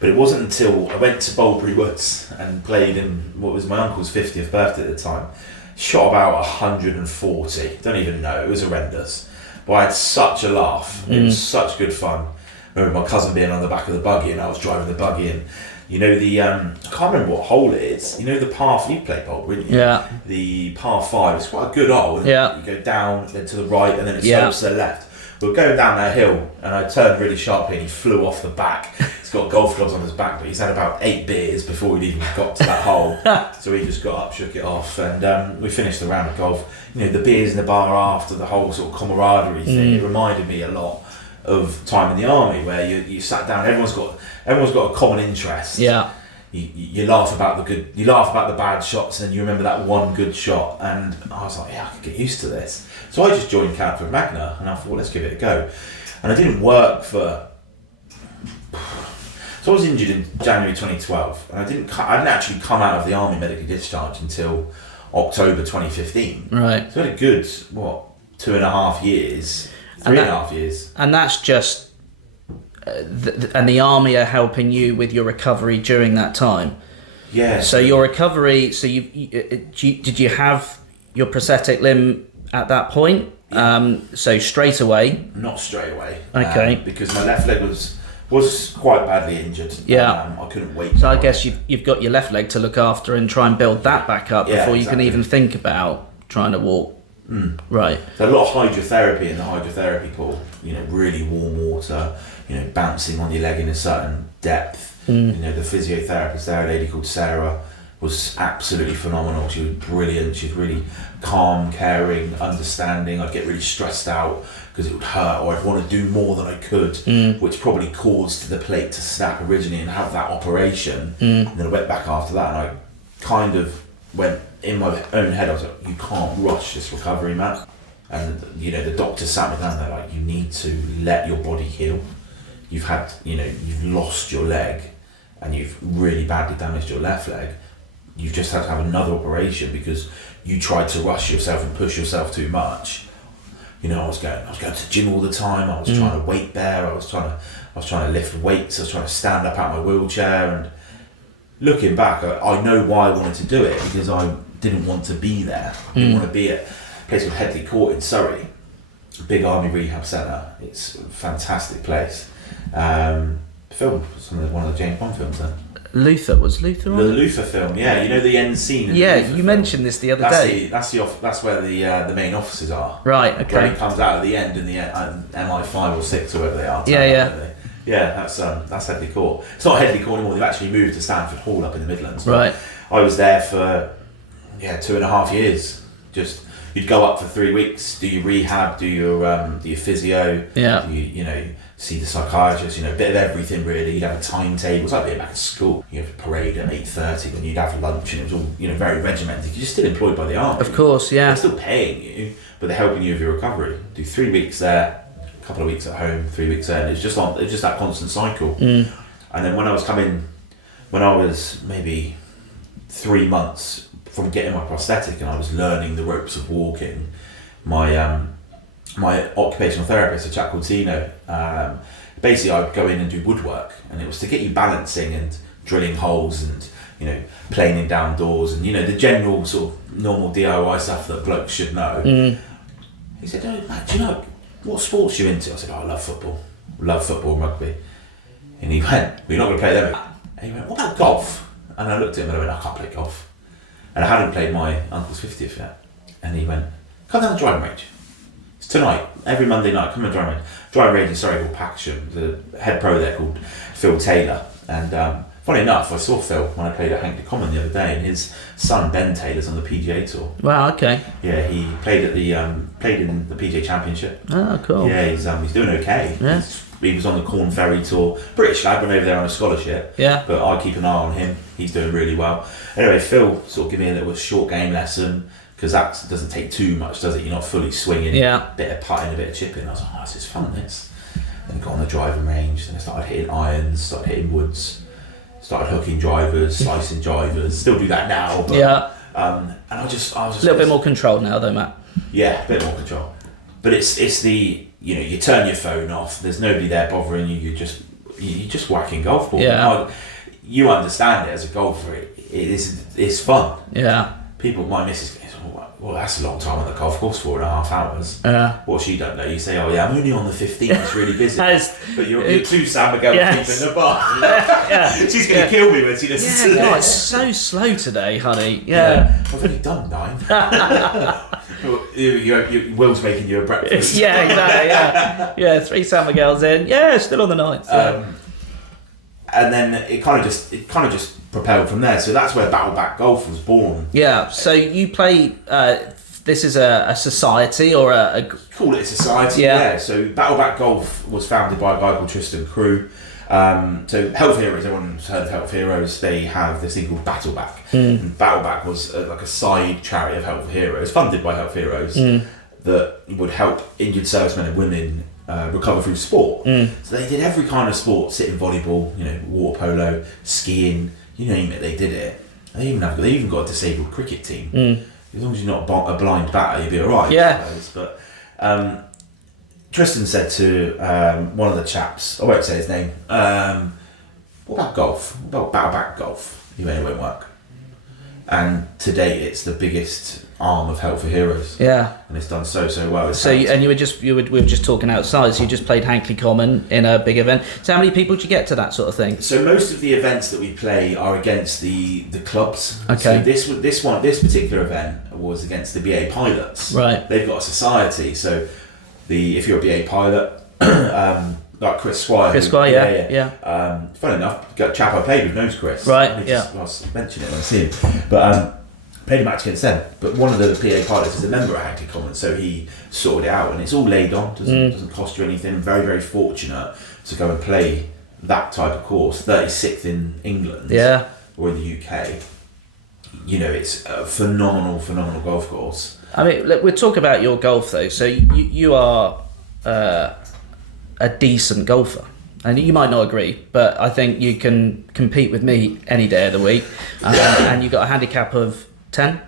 But it wasn't until I went to Bulbury Woods and played in what was my uncle's 50th birthday at the time. Shot about 140, don't even know, it was horrendous. But I had such a laugh, it was such good fun. I remember my cousin being on the back of the buggy and I was driving the buggy, and you know the I can't remember what hole it is. You know the par, you played bowl, didn't you? Yeah. The par 5. It's quite a good hole. Yeah. You go down, then to the right, and then it slopes to the left. We were going down that hill, and I turned really sharply, and he flew off the back. He's got golf clubs on his back, but he's had about 8 beers before he'd even got to that hole. So he just got up, shook it off, and we finished the round of golf. You know, the beers in the bar after, the whole sort of camaraderie thing. It reminded me a lot of time in the army, where you sat down. Everyone's got a common interest. Yeah. You laugh about the good, you laugh about the bad shots, and you remember that one good shot. And I was like, yeah, I could get used to this. So I just joined Camp Magna, and I thought, let's give it a go. And I didn't work for. So I was injured in January 2012, and I didn't actually come out of the army medically discharged until October 2015. Right. So I had a good 2.5 years, 3.5 years. And that's just. And the army are helping you with your recovery during that time. Yeah. So your recovery. So did you have your prosthetic limb at that point? Yeah. So straight away. Not straight away. Okay. Because my left leg was quite badly injured. Yeah. I couldn't wait. So I guess you've got your left leg to look after and try and build that back up before you can even think about trying to walk. Right. So a lot of hydrotherapy in the hydrotherapy pool. You know, really warm water. You know, bouncing on your leg in a certain depth. You know, the physiotherapist there, a lady called Sarah, was absolutely phenomenal. She was brilliant. She was really calm, caring, understanding. I'd get really stressed out because it would hurt, or I'd want to do more than I could, which probably caused the plate to snap originally and have that operation. And then I went back after that, and I kind of went in my own head. I was like, you can't rush this recovery, Matt. And you know, the doctor sat me down there like, you need to let your body heal. You've lost your leg, and you've really badly damaged your left leg. You've just had to have another operation because you tried to rush yourself and push yourself too much. You know, I was going to the gym all the time. I was trying to weight bear. I was trying to lift weights. I was trying to stand up out of my wheelchair. And looking back, I know why I wanted to do it, because I didn't want to be there. I didn't want to be at a place called Headley Court in Surrey, big army rehab centre. It's a fantastic place. Film one of the James Bond films there. Luther on the Luther film, yeah. You know the end scene. Yeah, you mentioned this the other day. That's where the main officers are. Right. Okay. Where he comes out at the end in the MI5 or 6 or whatever they are. Yeah. That's Headley Court. It's not Headley Court anymore. They've actually moved to Stamford Hall up in the Midlands. Right. I was there for 2.5 years. Just you'd go up for 3 weeks, do your rehab, do your physio. Yeah. You know, see the psychiatrist, you know, a bit of everything really. You'd have a timetable. It's like being back at school. You have a parade at 8:30, then you'd have lunch, and it was all, you know, very regimented. You're still employed by the army. Of course, yeah. They're still paying you, but they're helping you with your recovery. Do 3 weeks there, a couple of weeks at home, 3 weeks there, and it's just that constant cycle. And then when I was maybe 3 months from getting my prosthetic and I was learning the ropes of walking, my occupational therapist, a chap called Tino, basically I'd go in and do woodwork, and it was to get you balancing and drilling holes and, you know, planing down doors and, you know, the general sort of normal DIY stuff that blokes should know. He said, "Oh, Matt, do you know what sports you're into?" I said, "Oh, I love football and rugby." And he went, "Well, you're not going to play them." And he went, "What about golf?" And I looked at him and I went, "I can't play golf." And I hadn't played my uncle's 50th yet. And he went, "Come down the driving range. It's tonight, every Monday night, come and driving range." Driving range in Surrey called Packham. The head pro there called Phil Taylor. And funny enough, I saw Phil when I played at Hankley Common the other day, and his son Ben Taylor's on the PGA Tour. Wow, okay. Yeah, he played at played in the PGA Championship. Oh, cool. Yeah, he's doing okay. Yeah. He was on the Corn Ferry Tour. British lad, went over there on a scholarship. Yeah. But I keep an eye on him. He's doing really well. Anyway, Phil sort of gave me a little short game lesson, because that doesn't take too much, does it? You're not fully swinging. Yeah. Bit of putting, a bit of chipping. I was like, "Oh, this is fun, this." Then got on the driving range, and I started hitting irons, started hitting woods, started hooking drivers, slicing drivers. Still do that now. But, yeah. And I was just a little bit more control now, though, Matt. Yeah, a bit more control. But it's the, you know, you turn your phone off. There's nobody there bothering you. You're just whacking golf balls. Yeah. You understand it as a golfer. It's fun. Yeah. My missus goes, well, that's a long time on the golf course, 4.5 hours. What she don't know, you say, oh yeah, I'm only on the 15th, it's really busy. But you're two San Miguel people in the bar. She's going to kill me when she listens to this. God, it's so slow today, honey. I've only done 9. Will's making you a breakfast. Yeah, exactly. Yeah, 3 San Miguel's in. Yeah, still on the 9th. And then it kind of just propelled from there. So that's where Battleback Golf was born. Yeah. So you play. This is a society or a call it a society. Yeah. So Battleback Golf was founded by a guy called Tristan Crew. So Health Heroes, everyone's heard of Health Heroes. They have this thing called Battleback. And Battleback was like a side charity of Health Heroes, funded by Health Heroes, that would help injured servicemen and women recover through sport. So they did every kind of sport: sitting volleyball, water polo, skiing, you name it. They did it. They even got a disabled cricket team. As long as you're not a blind batter, you'll be alright. Yeah. I suppose. But Tristan said to one of the chaps, I won't say his name, what about golf? What about Battleback Golf? He went, it won't work. And to date, it's the biggest arm of Help for Heroes. Yeah. And it's done so well. So we were just talking outside. So you just played Hankley Common in a big event. So how many people did you get to that sort of thing? So most of the events that we play are against the clubs. Okay. So this particular event was against the BA pilots. Right. They've got a society. So if you're a BA pilot, like Chris Squire. Yeah. Funny enough, a chap I played with knows Chris. Right. I'll mention it when I see him. But played a match against them. But one of the PA pilots is a member at Hankley Common, so he sorted it out, and it's all laid on. Doesn't cost you anything. Very, very fortunate to go and play that type of course. 36th in England. Yeah. Or in the UK. It's a phenomenal golf course. I mean, we'll talk about your golf though. So you are a decent golfer, and you might not agree, but I think you can compete with me any day of the week. And you got a handicap of 10.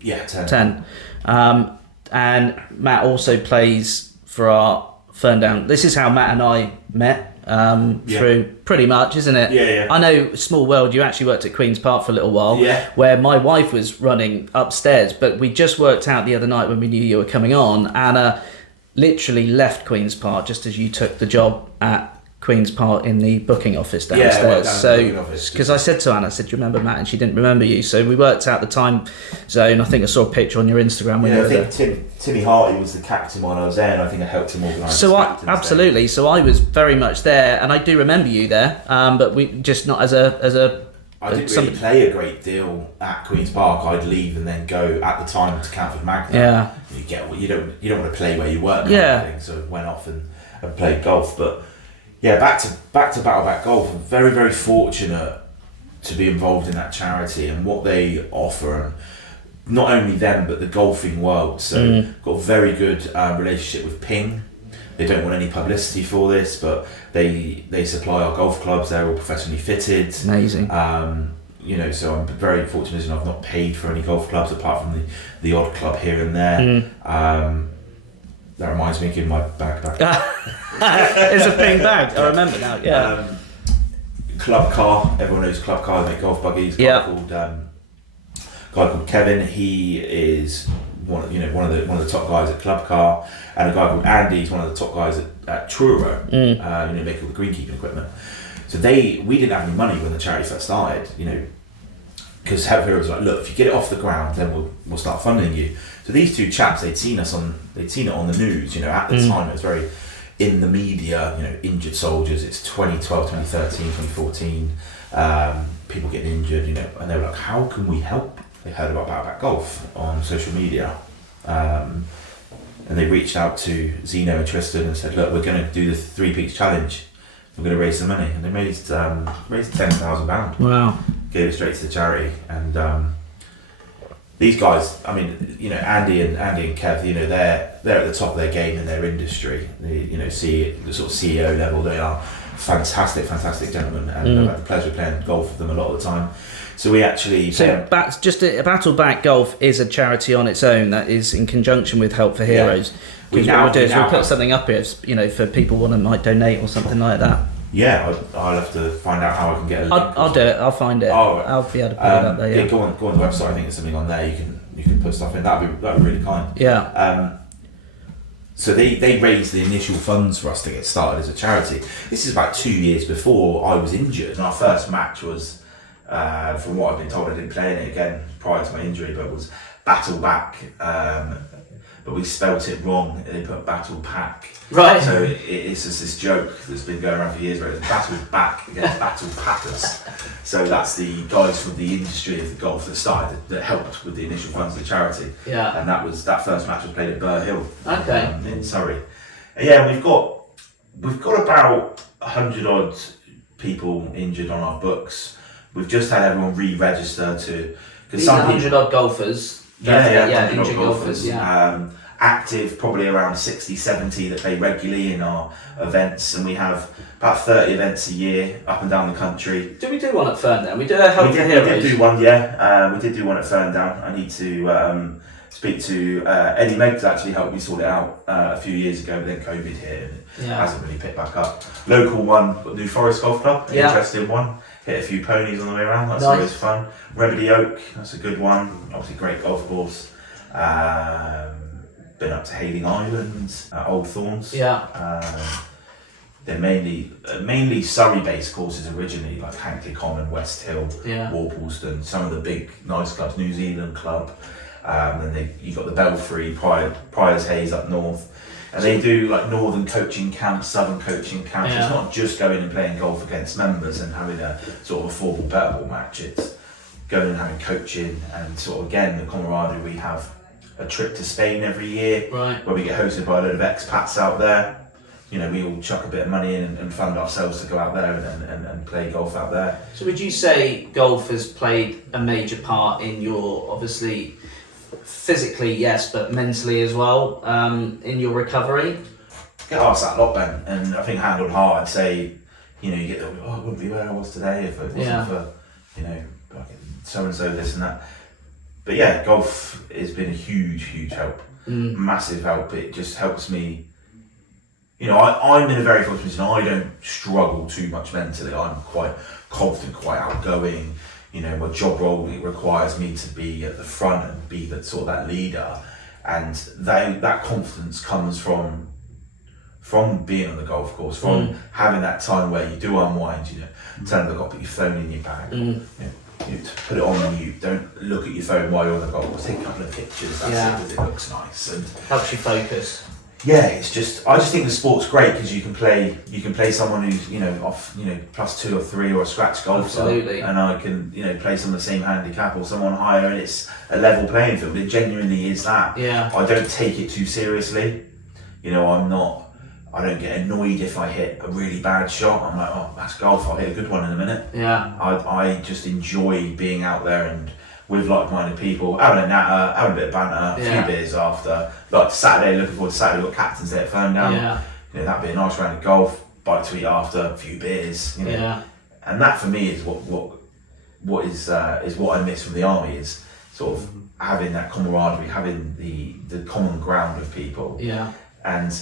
Yeah, 10. And Matt also plays for our Ferndown. This is how Matt and I met. Through pretty much, isn't it? Yeah. I know, small world, you actually worked at Queens Park for a little while, where my wife was running upstairs, but we just worked out the other night when we knew you were coming on, Anna literally left Queens Park just as you took the job at Queens Park in the booking office downstairs. Because I said to Anna, do you remember Matt? And she didn't remember you. So we worked out the time zone. I think I saw a picture on your Instagram when you were there. Timmy Hartley was the captain when I was there, and I think I helped him organise. Absolutely. So I was very much there, and I do remember you there. But we just not as a. I didn't really play a great deal at Queens Park. I'd leave and then go at the time to Camford Magna. Yeah. You don't want to play where you work. So I went off and played golf, but. Yeah, back to Battleback Golf. I'm very, very fortunate to be involved in that charity and what they offer, and not only them but the golfing world. So got a very good relationship with Ping. They don't want any publicity for this, but they supply our golf clubs. They're all professionally fitted. Amazing. So I'm very fortunate, and I've not paid for any golf clubs apart from the odd club here and there. That reminds me of giving my bag back. It's a Ping bag. I remember now. Yeah. Club Car. Everyone knows Club Car. They make golf buggies. Guy called Kevin. He is one of the top guys at Club Car, and a guy called Andy. He's one of the top guys at Truro. They make all the greenkeeping equipment. So we didn't have any money when the charity first started. Because Help Heroes was like, look, if you get it off the ground, then we'll start funding you. So these two chaps, they'd seen it on the news. At the time it was very in the media. Injured soldiers. It's 2012, 2013, 2014. People getting injured. And they were like, how can we help? They heard about Battleback Golf on social media, and they reached out to Zeno and Tristan and said, look, we're going to do the 3 Peaks Challenge. We're going to raise some money, and they raised £10,000. Wow! Gave it straight to the charity, and these guys, Andy and Kev, they're at the top of their game in their industry. The sort of CEO level, they are fantastic gentlemen, and I've had the pleasure of playing golf with them a lot of the time. So we actually... Battleback Golf is a charity on its own that is in conjunction with Help for Heroes. We'll put something up here, for people want to might donate or something like that. Yeah, I'll have to find out how I can get a link. I'll do it. I'll find it. Oh, right. I'll be able to put it up there. Yeah. Go on the website. I think there's something on there. You can can put stuff in. That'd be really kind. Yeah. So they raised the initial funds for us to get started as a charity. This is about 2 years before I was injured, and our first match was, from what I've been told, I didn't play in it again prior to my injury, but it was Battle Back. But we spelt it wrong, and they put Battle Pack. Right. So it's just this joke that's been going around for years, where it's Battle Back against Battle Packers. So that's the guys from the industry of the golf that helped with the initial funds of the charity. Yeah. And that first match was played at Burr Hill. Okay. In Surrey. And yeah, we've got about 100 odd people injured on our books. We've just had everyone re-register to, because These are 100 odd golfers. Yeah, injured golfers. Yeah. Active, probably around 60, 70 that play regularly in our events, and we have about 30 events a year up and down the country. Do we do one at Ferndown? We do a Help We for Heroes. did do one, yeah. We did do one at Ferndown. I need to speak to Eddie Meggs, actually helped me sort it out a few years ago, but then COVID hit and it hasn't really picked back up. Local one, got New Forest Golf Club, an interesting one. Hit a few ponies on the way around, that's always fun. Remedy Oak, that's a good one. Obviously great golf course. Been up to Hayling Islands, Old Thorns. Yeah. They're mainly Surrey-based courses originally, like Hankley Common, West Hill, Warpleston, some of the big nice clubs, New Zealand Club. Then you got the Belfry, Priors Hayes up north. And they do like northern coaching camps, southern coaching camps. It's not just going and playing golf against members and having a sort of a four-ball, better ball match. It's going and having coaching and sort of, again, the camaraderie. We have a trip to Spain every year where we get hosted by a load of expats out there. You know, we all chuck a bit of money in and fund ourselves to go out there and play golf out there. So would you say golf has played a major part in your, obviously, physically, yes, but mentally as well, in your recovery? I get asked that a lot, Ben, and I think hand on heart, I'd say, you know, you get the, I wouldn't be where I was today if it wasn't for, you know, so-and-so, this and that. But yeah, golf has been a huge help, massive help. It just helps me, you know, I'm in a very fortunate position. I don't struggle too much mentally. I'm quite confident, quite outgoing. You know, my job role, it requires me to be at the front and be that sort of that leader, and that confidence comes from being on the golf course, from having that time where you do unwind. You know, tell them they've got to put your phone in your bag. You put it on mute. Don't look at your phone while you're on the golf course. Take a couple of pictures. That's it, because it looks nice and helps you focus. Yeah, I just think the sport's great because you can play someone who's, you know, off, you know, +2 or 3 or a scratch golfer. Absolutely. And I can, you know, play someone the same handicap or someone higher, and it's a level playing field. It genuinely is that. Yeah. I don't take it too seriously. You know, I don't get annoyed if I hit a really bad shot. I'm like, oh, that's golf, I'll hit a good one in a minute. Yeah. I just enjoy being out there and with like-minded people, having a natter, having a bit of banter, a few beers after. Like Saturday, looking forward to Saturday, we've got captain's day at Ferndown. Yeah. You know, that'd be a nice round of golf, bite to eat after, a few beers. You know. Yeah. And that for me is what is what I miss from the army, is sort of having that camaraderie, having the common ground of people. Yeah. And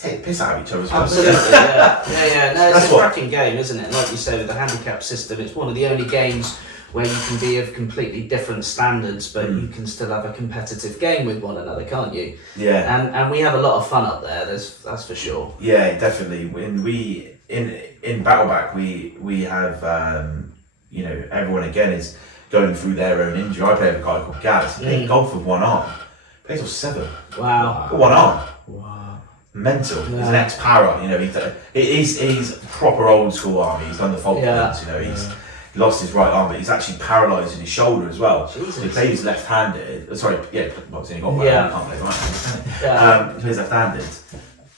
take the piss out of each other as well. Absolutely, yeah. No, it's a cracking game, isn't it? Like you say, with the handicap system, it's one of the only games where you can be of completely different standards, but you can still have a competitive game with one another, can't you? Yeah. And we have a lot of fun up there. That's for sure. Yeah, definitely. When we in Battleback, we have you know, everyone again is going through their own injury. I play with a guy called Gaz. He played golf with one arm. Plays till 7. Wow. With one arm. Wow. Mental. He's an ex-para. You know, he's proper old school army. He's done the Falklands. You know, he's lost his right arm, but he's actually paralysed in his shoulder as well. Jesus. So he plays left-handed. Sorry, yeah, obviously he got right arm, he can't play right-handed. He plays left-handed.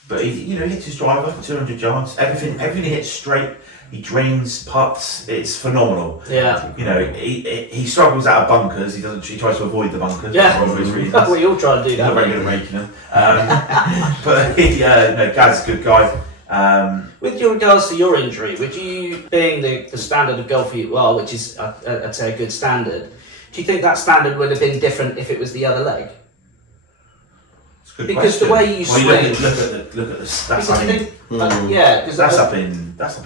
But he hits his driver for 200 yards. Everything he hits straight. He drains putts. It's phenomenal. Yeah. You know, he struggles out of bunkers. He tries to avoid the bunkers. Yeah. For obvious reasons. We all try to do He's that. not very good at making them. But Gaz's a good guy. With regards to your injury, would you, being the standard of golf you are, which is I'd say a good standard, do you think that standard would have been different if it was the other leg? It's a Good because question. the way you swing. Look at the that's Because I mean, because that's up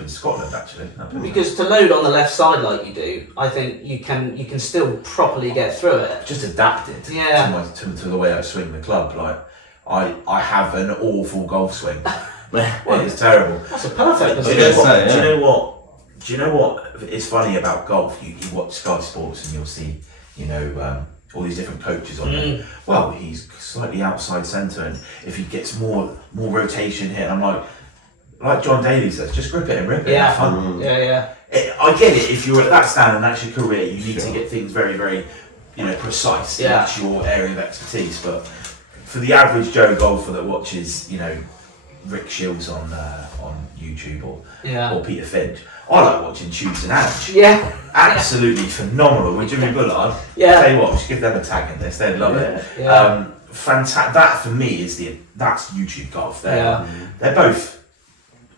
in Scotland actually. Because to load on the left side like you do, I think you can still properly get through it. Just adapted to the way I swing the club. Like I have an awful golf swing. It's terrible. That's a perfect Do you know what? It's funny about golf. You watch Sky Sports and you'll see, all these different coaches on there. Well, he's slightly outside centre, and if he gets more rotation here, and I'm like John Daly says, just grip it and rip it. Yeah, have fun. Yeah. I get it. If you're at that stand and that's your career, you need to get things very, very, precise. Yeah. That's your area of expertise. But for the average Joe golfer that watches, Rick Shields on YouTube or Peter Finch, I like watching Shoots and Ange. Yeah. Absolutely phenomenal with Jimmy Bullard. Yeah. Tell you what, we should give them a tag in this. They'd love it. Yeah. Fantastic. That for me is that's YouTube golf. They're both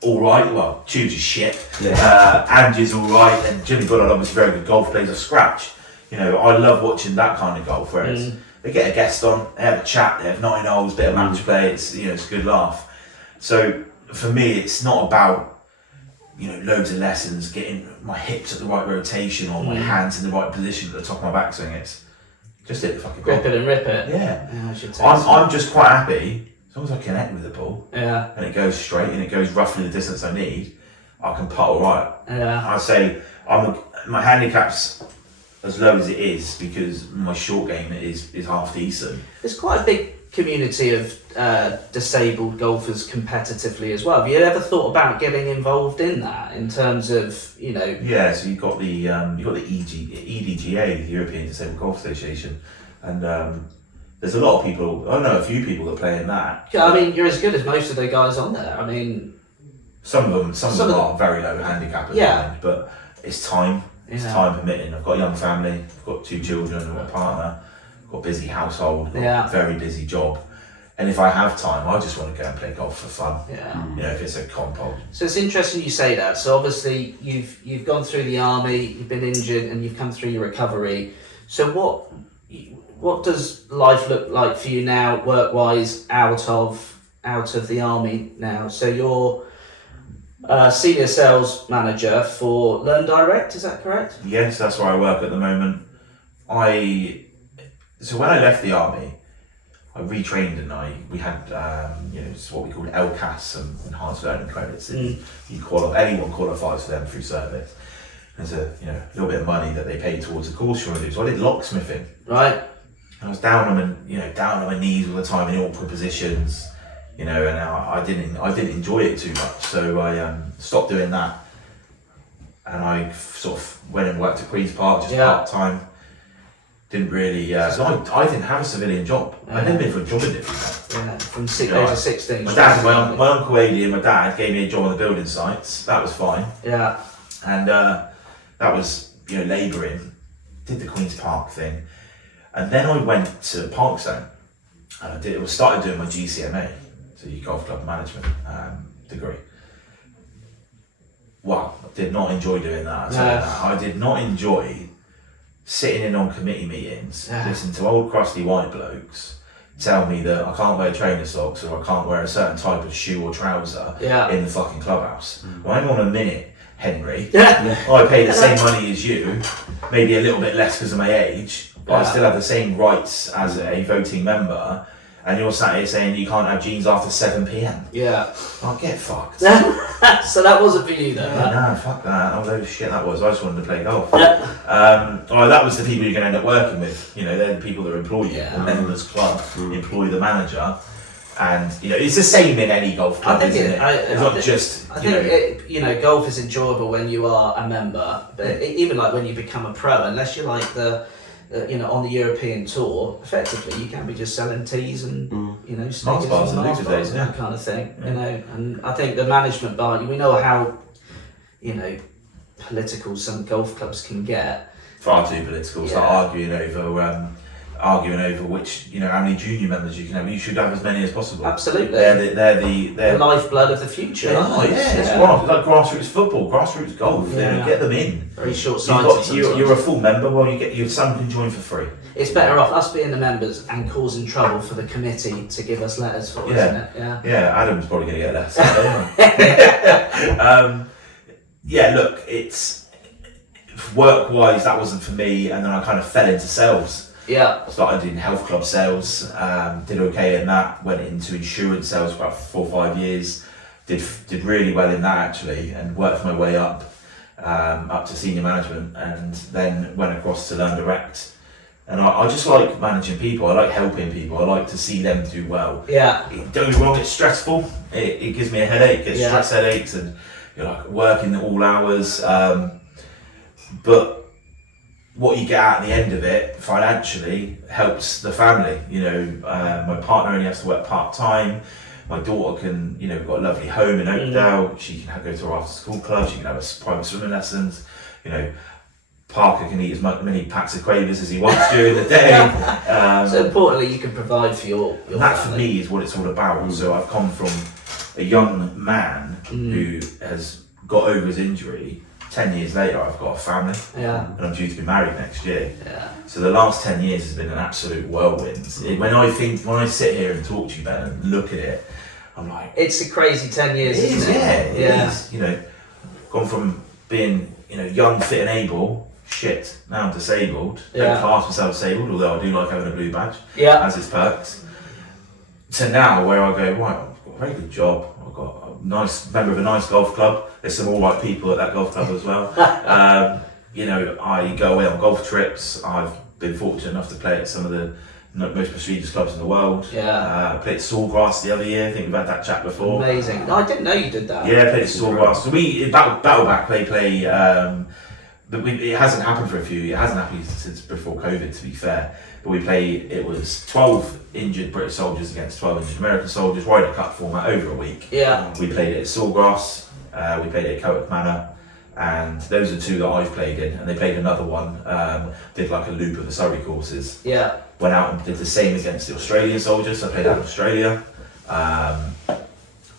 all right. Well, Tubes is shit. Ange is all right, and Jimmy Bullard obviously very good golf, plays a scratch. I love watching that kind of golf. Whereas they get a guest on, they have a chat, they have 9 holes, bit of match play. It's it's a good laugh. So for me, it's not about loads of lessons, getting my hips at the right rotation or my hands in the right position at the top of my backswing. It's just hit the fucking ball. Grip it and rip it. Yeah. I should say I'm just quite happy as long as I connect with the ball. Yeah. And it goes straight and it goes roughly the distance I need. I can putt all right. Yeah. I say my handicap's as low as it is because my short game is half decent. There's quite a big community of disabled golfers competitively as well. Have you ever thought about getting involved in that in terms of Yeah, so you've got the EDGA, the European Disabled Golf Association, and there's a lot of people. I know a few people that play in that. I mean, you're as good as most of the guys on there. I mean, some of them are very low handicap at the end, but it's time. It's time permitting. I've got a young family. I've got 2 children. I've got a partner. I've got a busy household. I've got a very busy job. And if I have time, I just want to go and play golf for fun. Yeah. If it's a compo. So it's interesting you say that. So obviously you've gone through the army, you've been injured, and you've come through your recovery. So what does life look like for you now, work-wise, out of the army now? So you're senior sales manager for Learn Direct, is that correct? Yes, that's where I work at the moment. So when I left the army, I retrained and we had it's what we call LCAS, enhanced learning credits. You anyone qualifies for them through service. There's a little bit of money that they pay towards the course you want to do. So I did locksmithing. Right. I was down on my knees all the time in awkward positions, and I didn't enjoy it too much. So I stopped doing that, and I sort of went and worked at Queens Park just part time. Didn't really. So I didn't have a civilian job. I'd never been for a job interview. From age of 16. My uncle Aidy and my dad gave me a job on the building sites. That was fine. Yeah. And that was labouring. Did the Queens Park thing, and then I went to Parkstone and I started doing my GCMA, so your golf club management degree. Wow, I did not enjoy doing that. I did not enjoy sitting in on committee meetings, listening to old crusty white blokes tell me that I can't wear trainer socks or I can't wear a certain type of shoe or trouser in the fucking clubhouse. Well, hang on a minute, Henry. I pay the same money as you, maybe a little bit less because of my age, but I still have the same rights as a voting member. And you're sat here saying you can't have jeans after 7 p.m. Yeah. I'll get fucked. So that wasn't for you then, No, fuck that. Oh, load of shit that was. I just wanted to play golf. That was the people you're going to end up working with. They're the people that employ you. The members club employ the manager. And, it's the same in any golf club, isn't it? It's not just... I think, golf is enjoyable when you are a member. But even like when you become a pro, unless you're like on the European tour, effectively you can be just selling teas and sneakers and Mars bars and that kind of thing. And I think the management bar, we know how political some golf clubs can get. Far too political. Start arguing over arguing over which, how many junior members you can have. You should have as many as possible. Absolutely. They're the lifeblood of the future. It's like grassroots football, grassroots golf. Get them in. Very short-sighted. You're a full member. Well, your son can join for free. It's better off us being the members and causing trouble for the committee to give us letters for, isn't it? Yeah, Adam's probably going to get letters. Look, it's work-wise, that wasn't for me, and then I kind of fell into sales. Yeah. Started in health club sales, did okay in that, went into insurance sales for about 4 or 5 years, did really well in that actually, and worked my way up to senior management, and then went across to Learn Direct. And I just like managing people, I like helping people, I like to see them do well. Yeah. Don't get me wrong, it's stressful, it gives me a headache, it's stress headaches, and you're like working all hours, but what you get out at the end of it financially helps the family. My partner only has to work part-time, my daughter can, we've got a lovely home in Oakdale, she can go to our after school club, she can have private swimming lessons, Parker can eat as many packs of quavers as he wants during the day. So importantly, you can provide for your that family. For me is what it's all about. So I've come from a young man who has got over his injury. 10 years later, I've got a family, and I'm due to be married next year. Yeah. So the last 10 years has been an absolute whirlwind. When I sit here and talk to you, Ben, and look at it, I'm like, it's a crazy 10 years, isn't it? Yeah, it is. Gone from being young, fit, and able. Shit, now I'm disabled. Don't class myself disabled, although I do like having a blue badge. Yeah. As its perks. To now, where I go, right, I've got a very good job. I've got a nice member of a nice golf club. There's some all right people at that golf club as well. I go away on golf trips. I've been fortunate enough to play at some of the most prestigious clubs in the world. I played at Sawgrass the other year. I think we've had that chat before. Amazing. No, I didn't know you did that. Yeah, I played at Sawgrass. So we Battleback play. But it hasn't happened for a few. It hasn't happened since before COVID, to be fair. But we played. It was 12 injured British soldiers against 12 injured American soldiers, Ryder Cup format over a week. Yeah. We played it at Sawgrass. We played it at Cowick Manor, and those are two that I've played in. And they played another one. Did like a loop of the Surrey courses. Yeah. Went out and did the same against the Australian soldiers. So I played out in Australia.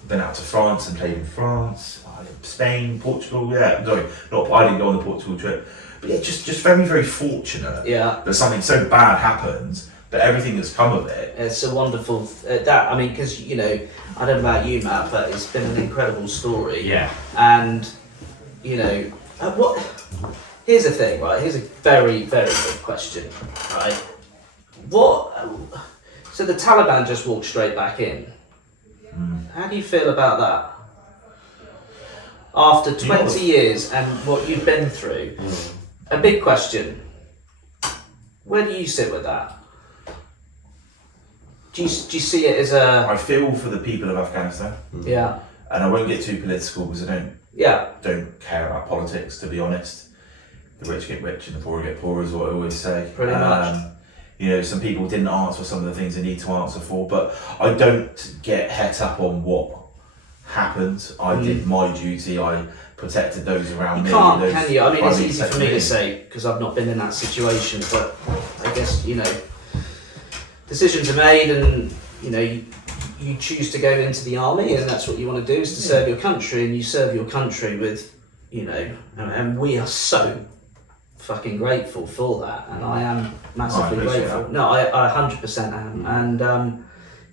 Been out to France and played in France. Spain, Portugal, I didn't go on the Portugal trip, but just very, very fortunate that something so bad happens, but everything that's come of it. It's a wonderful, because, I don't know about you, Matt, but it's been an incredible story. Yeah. And, here's the thing, right, here's a very, very good question, right? So the Taliban just walked straight back in. How do you feel about that? After 20 years and what you've been through, a big question. Where do you sit with that? Do you see it as a... I feel for the people of Afghanistan. Yeah. And I won't get too political because I don't care about politics, to be honest. The rich get rich and the poor get poorer is what I always say. Pretty much. Some people didn't answer some of the things they need to answer for, but I don't get het up on what happened. I did my duty. I protected those around me. You can't, can you? I mean, it's easy for me to say because I've not been in that situation, but I guess, decisions are made and, you choose to go into the army and that's what you want to do is to serve your country, and you serve your country with, and we are so fucking grateful for that, and I am massively grateful. That. No, I 100% am. And,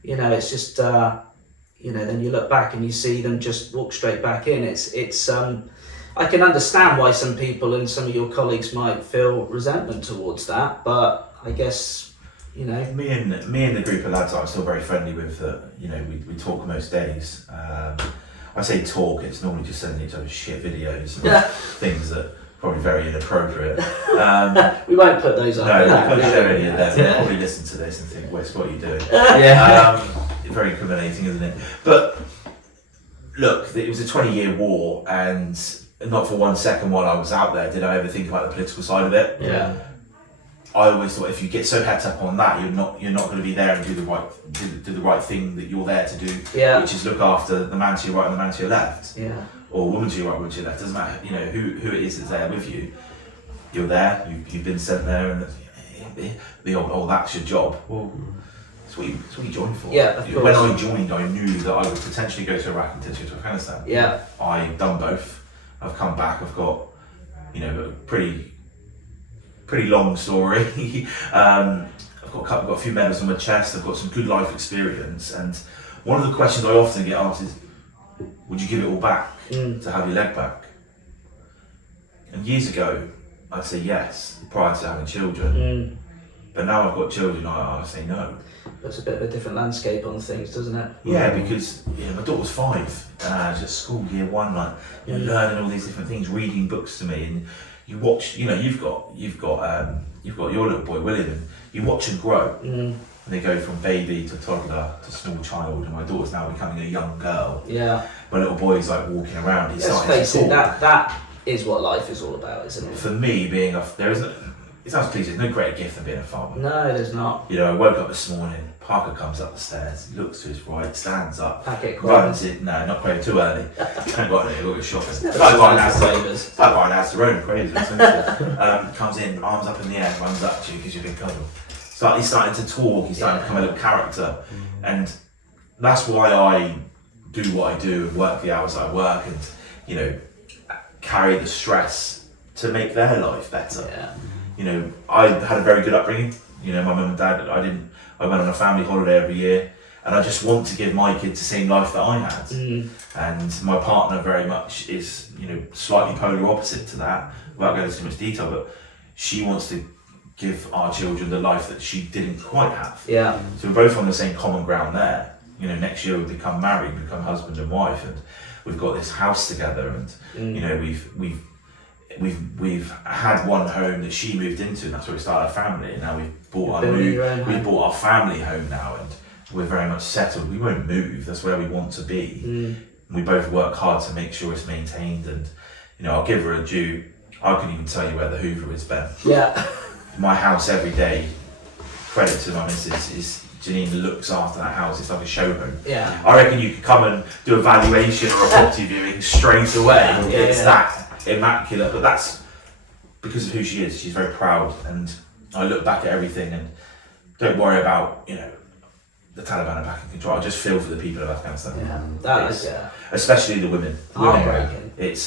it's just... then you look back and you see them just walk straight back in. It's I can understand why some people and some of your colleagues might feel resentment towards that, but I guess, Me and the group of lads I'm still very friendly with, we talk most days. I say talk, it's normally just sending each other shit videos and things that are probably very inappropriate. We won't put those up. No, we can't share any of them. They'll probably listen to this and think, Wes, what are you doing? Very incriminating, isn't it? But look, it was a 20-year war, and not for 1 second while I was out there did I ever think about the political side of it. Yeah. I always thought if you get so het up on that, you're not going to be there and do the right thing that you're there to do, which is look after the man to your right and the man to your left, or woman to your right, woman to your left. Doesn't matter, who it is that's there with you. You're there. You've been sent there, and the old, oh, that's your job. Well, it's what you joined for. Yeah, of course. When I joined, I knew that I would potentially go to Iraq and potentially to Afghanistan. Yeah. I've done both. I've come back. I've got, a pretty long story. I've got a few medals on my chest. I've got some good life experience, and one of the questions I often get asked is, would you give it all back to have your leg back? And years ago, I'd say yes, prior to having children. But now I've got children, I say no. That's a bit of a different landscape on things, doesn't it? Yeah, because my daughter was 5, and I was at school year 1, learning all these different things, reading books to me, and you watch. You've got your little boy William, and you watch him grow. And they go from baby to toddler to small child, and my daughter's now becoming a young girl. Yeah. My little boy's like walking around. He's Let's starting face to it, talk. that is what life is all about, isn't it? For me, it sounds cliche, there's no greater gift than being a father. No, there's not. I woke up this morning, Parker comes up the stairs, looks to his right, stands up, Packet runs in, no, not quite too early. Haven't got any, look at shopping. It's like buying an Astorone, crazy. Comes in, arms up in the air, runs up to you because you've been cuddled. He's starting to talk, he's starting to become a little character. And that's why I do what I do and work the hours I work and, carry the stress to make their life better. Yeah. I had a very good upbringing. My mum and dad, I went on a family holiday every year, and I just want to give my kids the same life that I had. And my partner very much is, slightly polar opposite to that, without going into too much detail, but she wants to give our children the life that she didn't quite have. Yeah. So we're both on the same common ground there. Next year we'll become married, become husband and wife, and we've got this house together, and we've had one home that she moved into, and that's where we started our family. And now we've bought our family home now, and we're very much settled. We won't move. That's where we want to be. We both work hard to make sure it's maintained, and I'll give her a due. I couldn't even tell you where the Hoover is, Ben. Yeah. My house every day. Credit to my missus is. Janine looks after that house. It's like a show home. Yeah. I reckon you could come and do a valuation or a property viewing straight away. It's that immaculate, but that's because of who she is. She's very proud, and I look back at everything and don't worry about the Taliban are back in control. I just feel for the people of Afghanistan. Especially the women. It's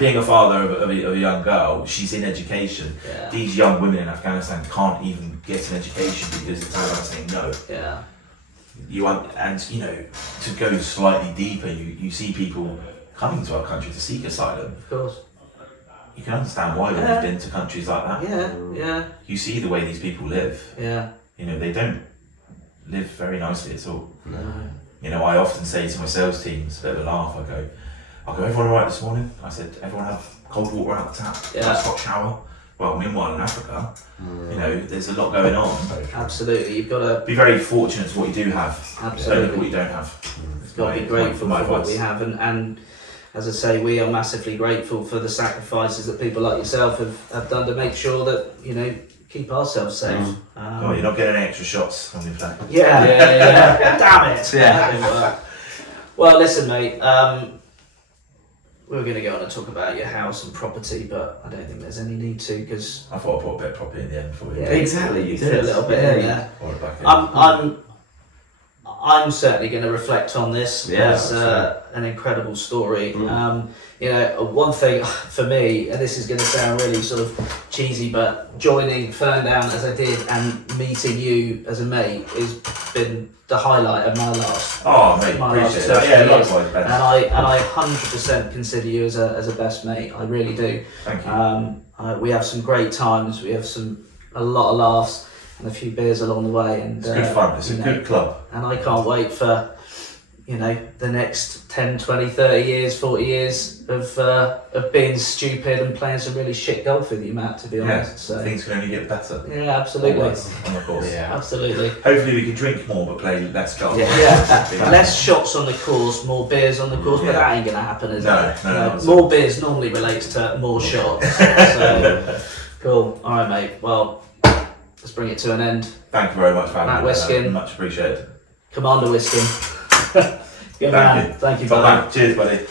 being a father of a young girl. She's in education. These young women in Afghanistan can't even get an education because the Taliban are saying no. To go slightly deeper, you see people coming to our country to seek asylum. Of course. You can understand why when you've been to countries like that. Yeah. You see the way these people live. Yeah. They don't live very nicely at all. No. I often say to my sales teams, a bit of a laugh, I go, everyone alright this morning? I said, everyone have cold water out the tap, nice hot shower. Well, meanwhile in Africa, there's a lot going on. Absolutely, you've got to be very fortunate to what you do have. Absolutely. Don't look at what you don't have. You've got to be grateful for what we have, and as I say, we are massively grateful for the sacrifices that people like yourself have done to make sure that keep ourselves safe. You're not getting any extra shots on your flag. Yeah. Damn it. Yeah. Well, listen, mate. We were going to go on and talk about your house and property, but I don't think there's any need to, because I thought I put a bit of property in the end for you. Yeah, exactly. You did a little bit in there. I'm certainly going to reflect on this as an incredible story. One thing for me, and this is going to sound really sort of cheesy, but joining Ferndown as I did and meeting you as a mate has been the highlight of my last. Oh, mate, appreciate that. Yeah, likewise, Ben. And I 100% consider you as a best mate. I really do. Thank you. We have some great times. We have a lot of laughs and a few beers along the way. And it's good fun. It's a good club. And I can't wait for the next 10, 20, 30 years, 40 years of being stupid and playing some really shit golf with you, Matt, to be honest. So things can only get better. Yeah, absolutely. On the course. Yeah, absolutely. Hopefully we can drink more but play less golf. Yeah. Less shots on the course, more beers on the course, but that ain't going to happen, is it? No. More beers normally relates to more shots. So, cool. All right, mate. Well, let's bring it to an end. Thank you very much for having Matt me. Whisken. Much appreciated. Commander Whisken. Good man. Thank you, buddy. Cheers, buddy.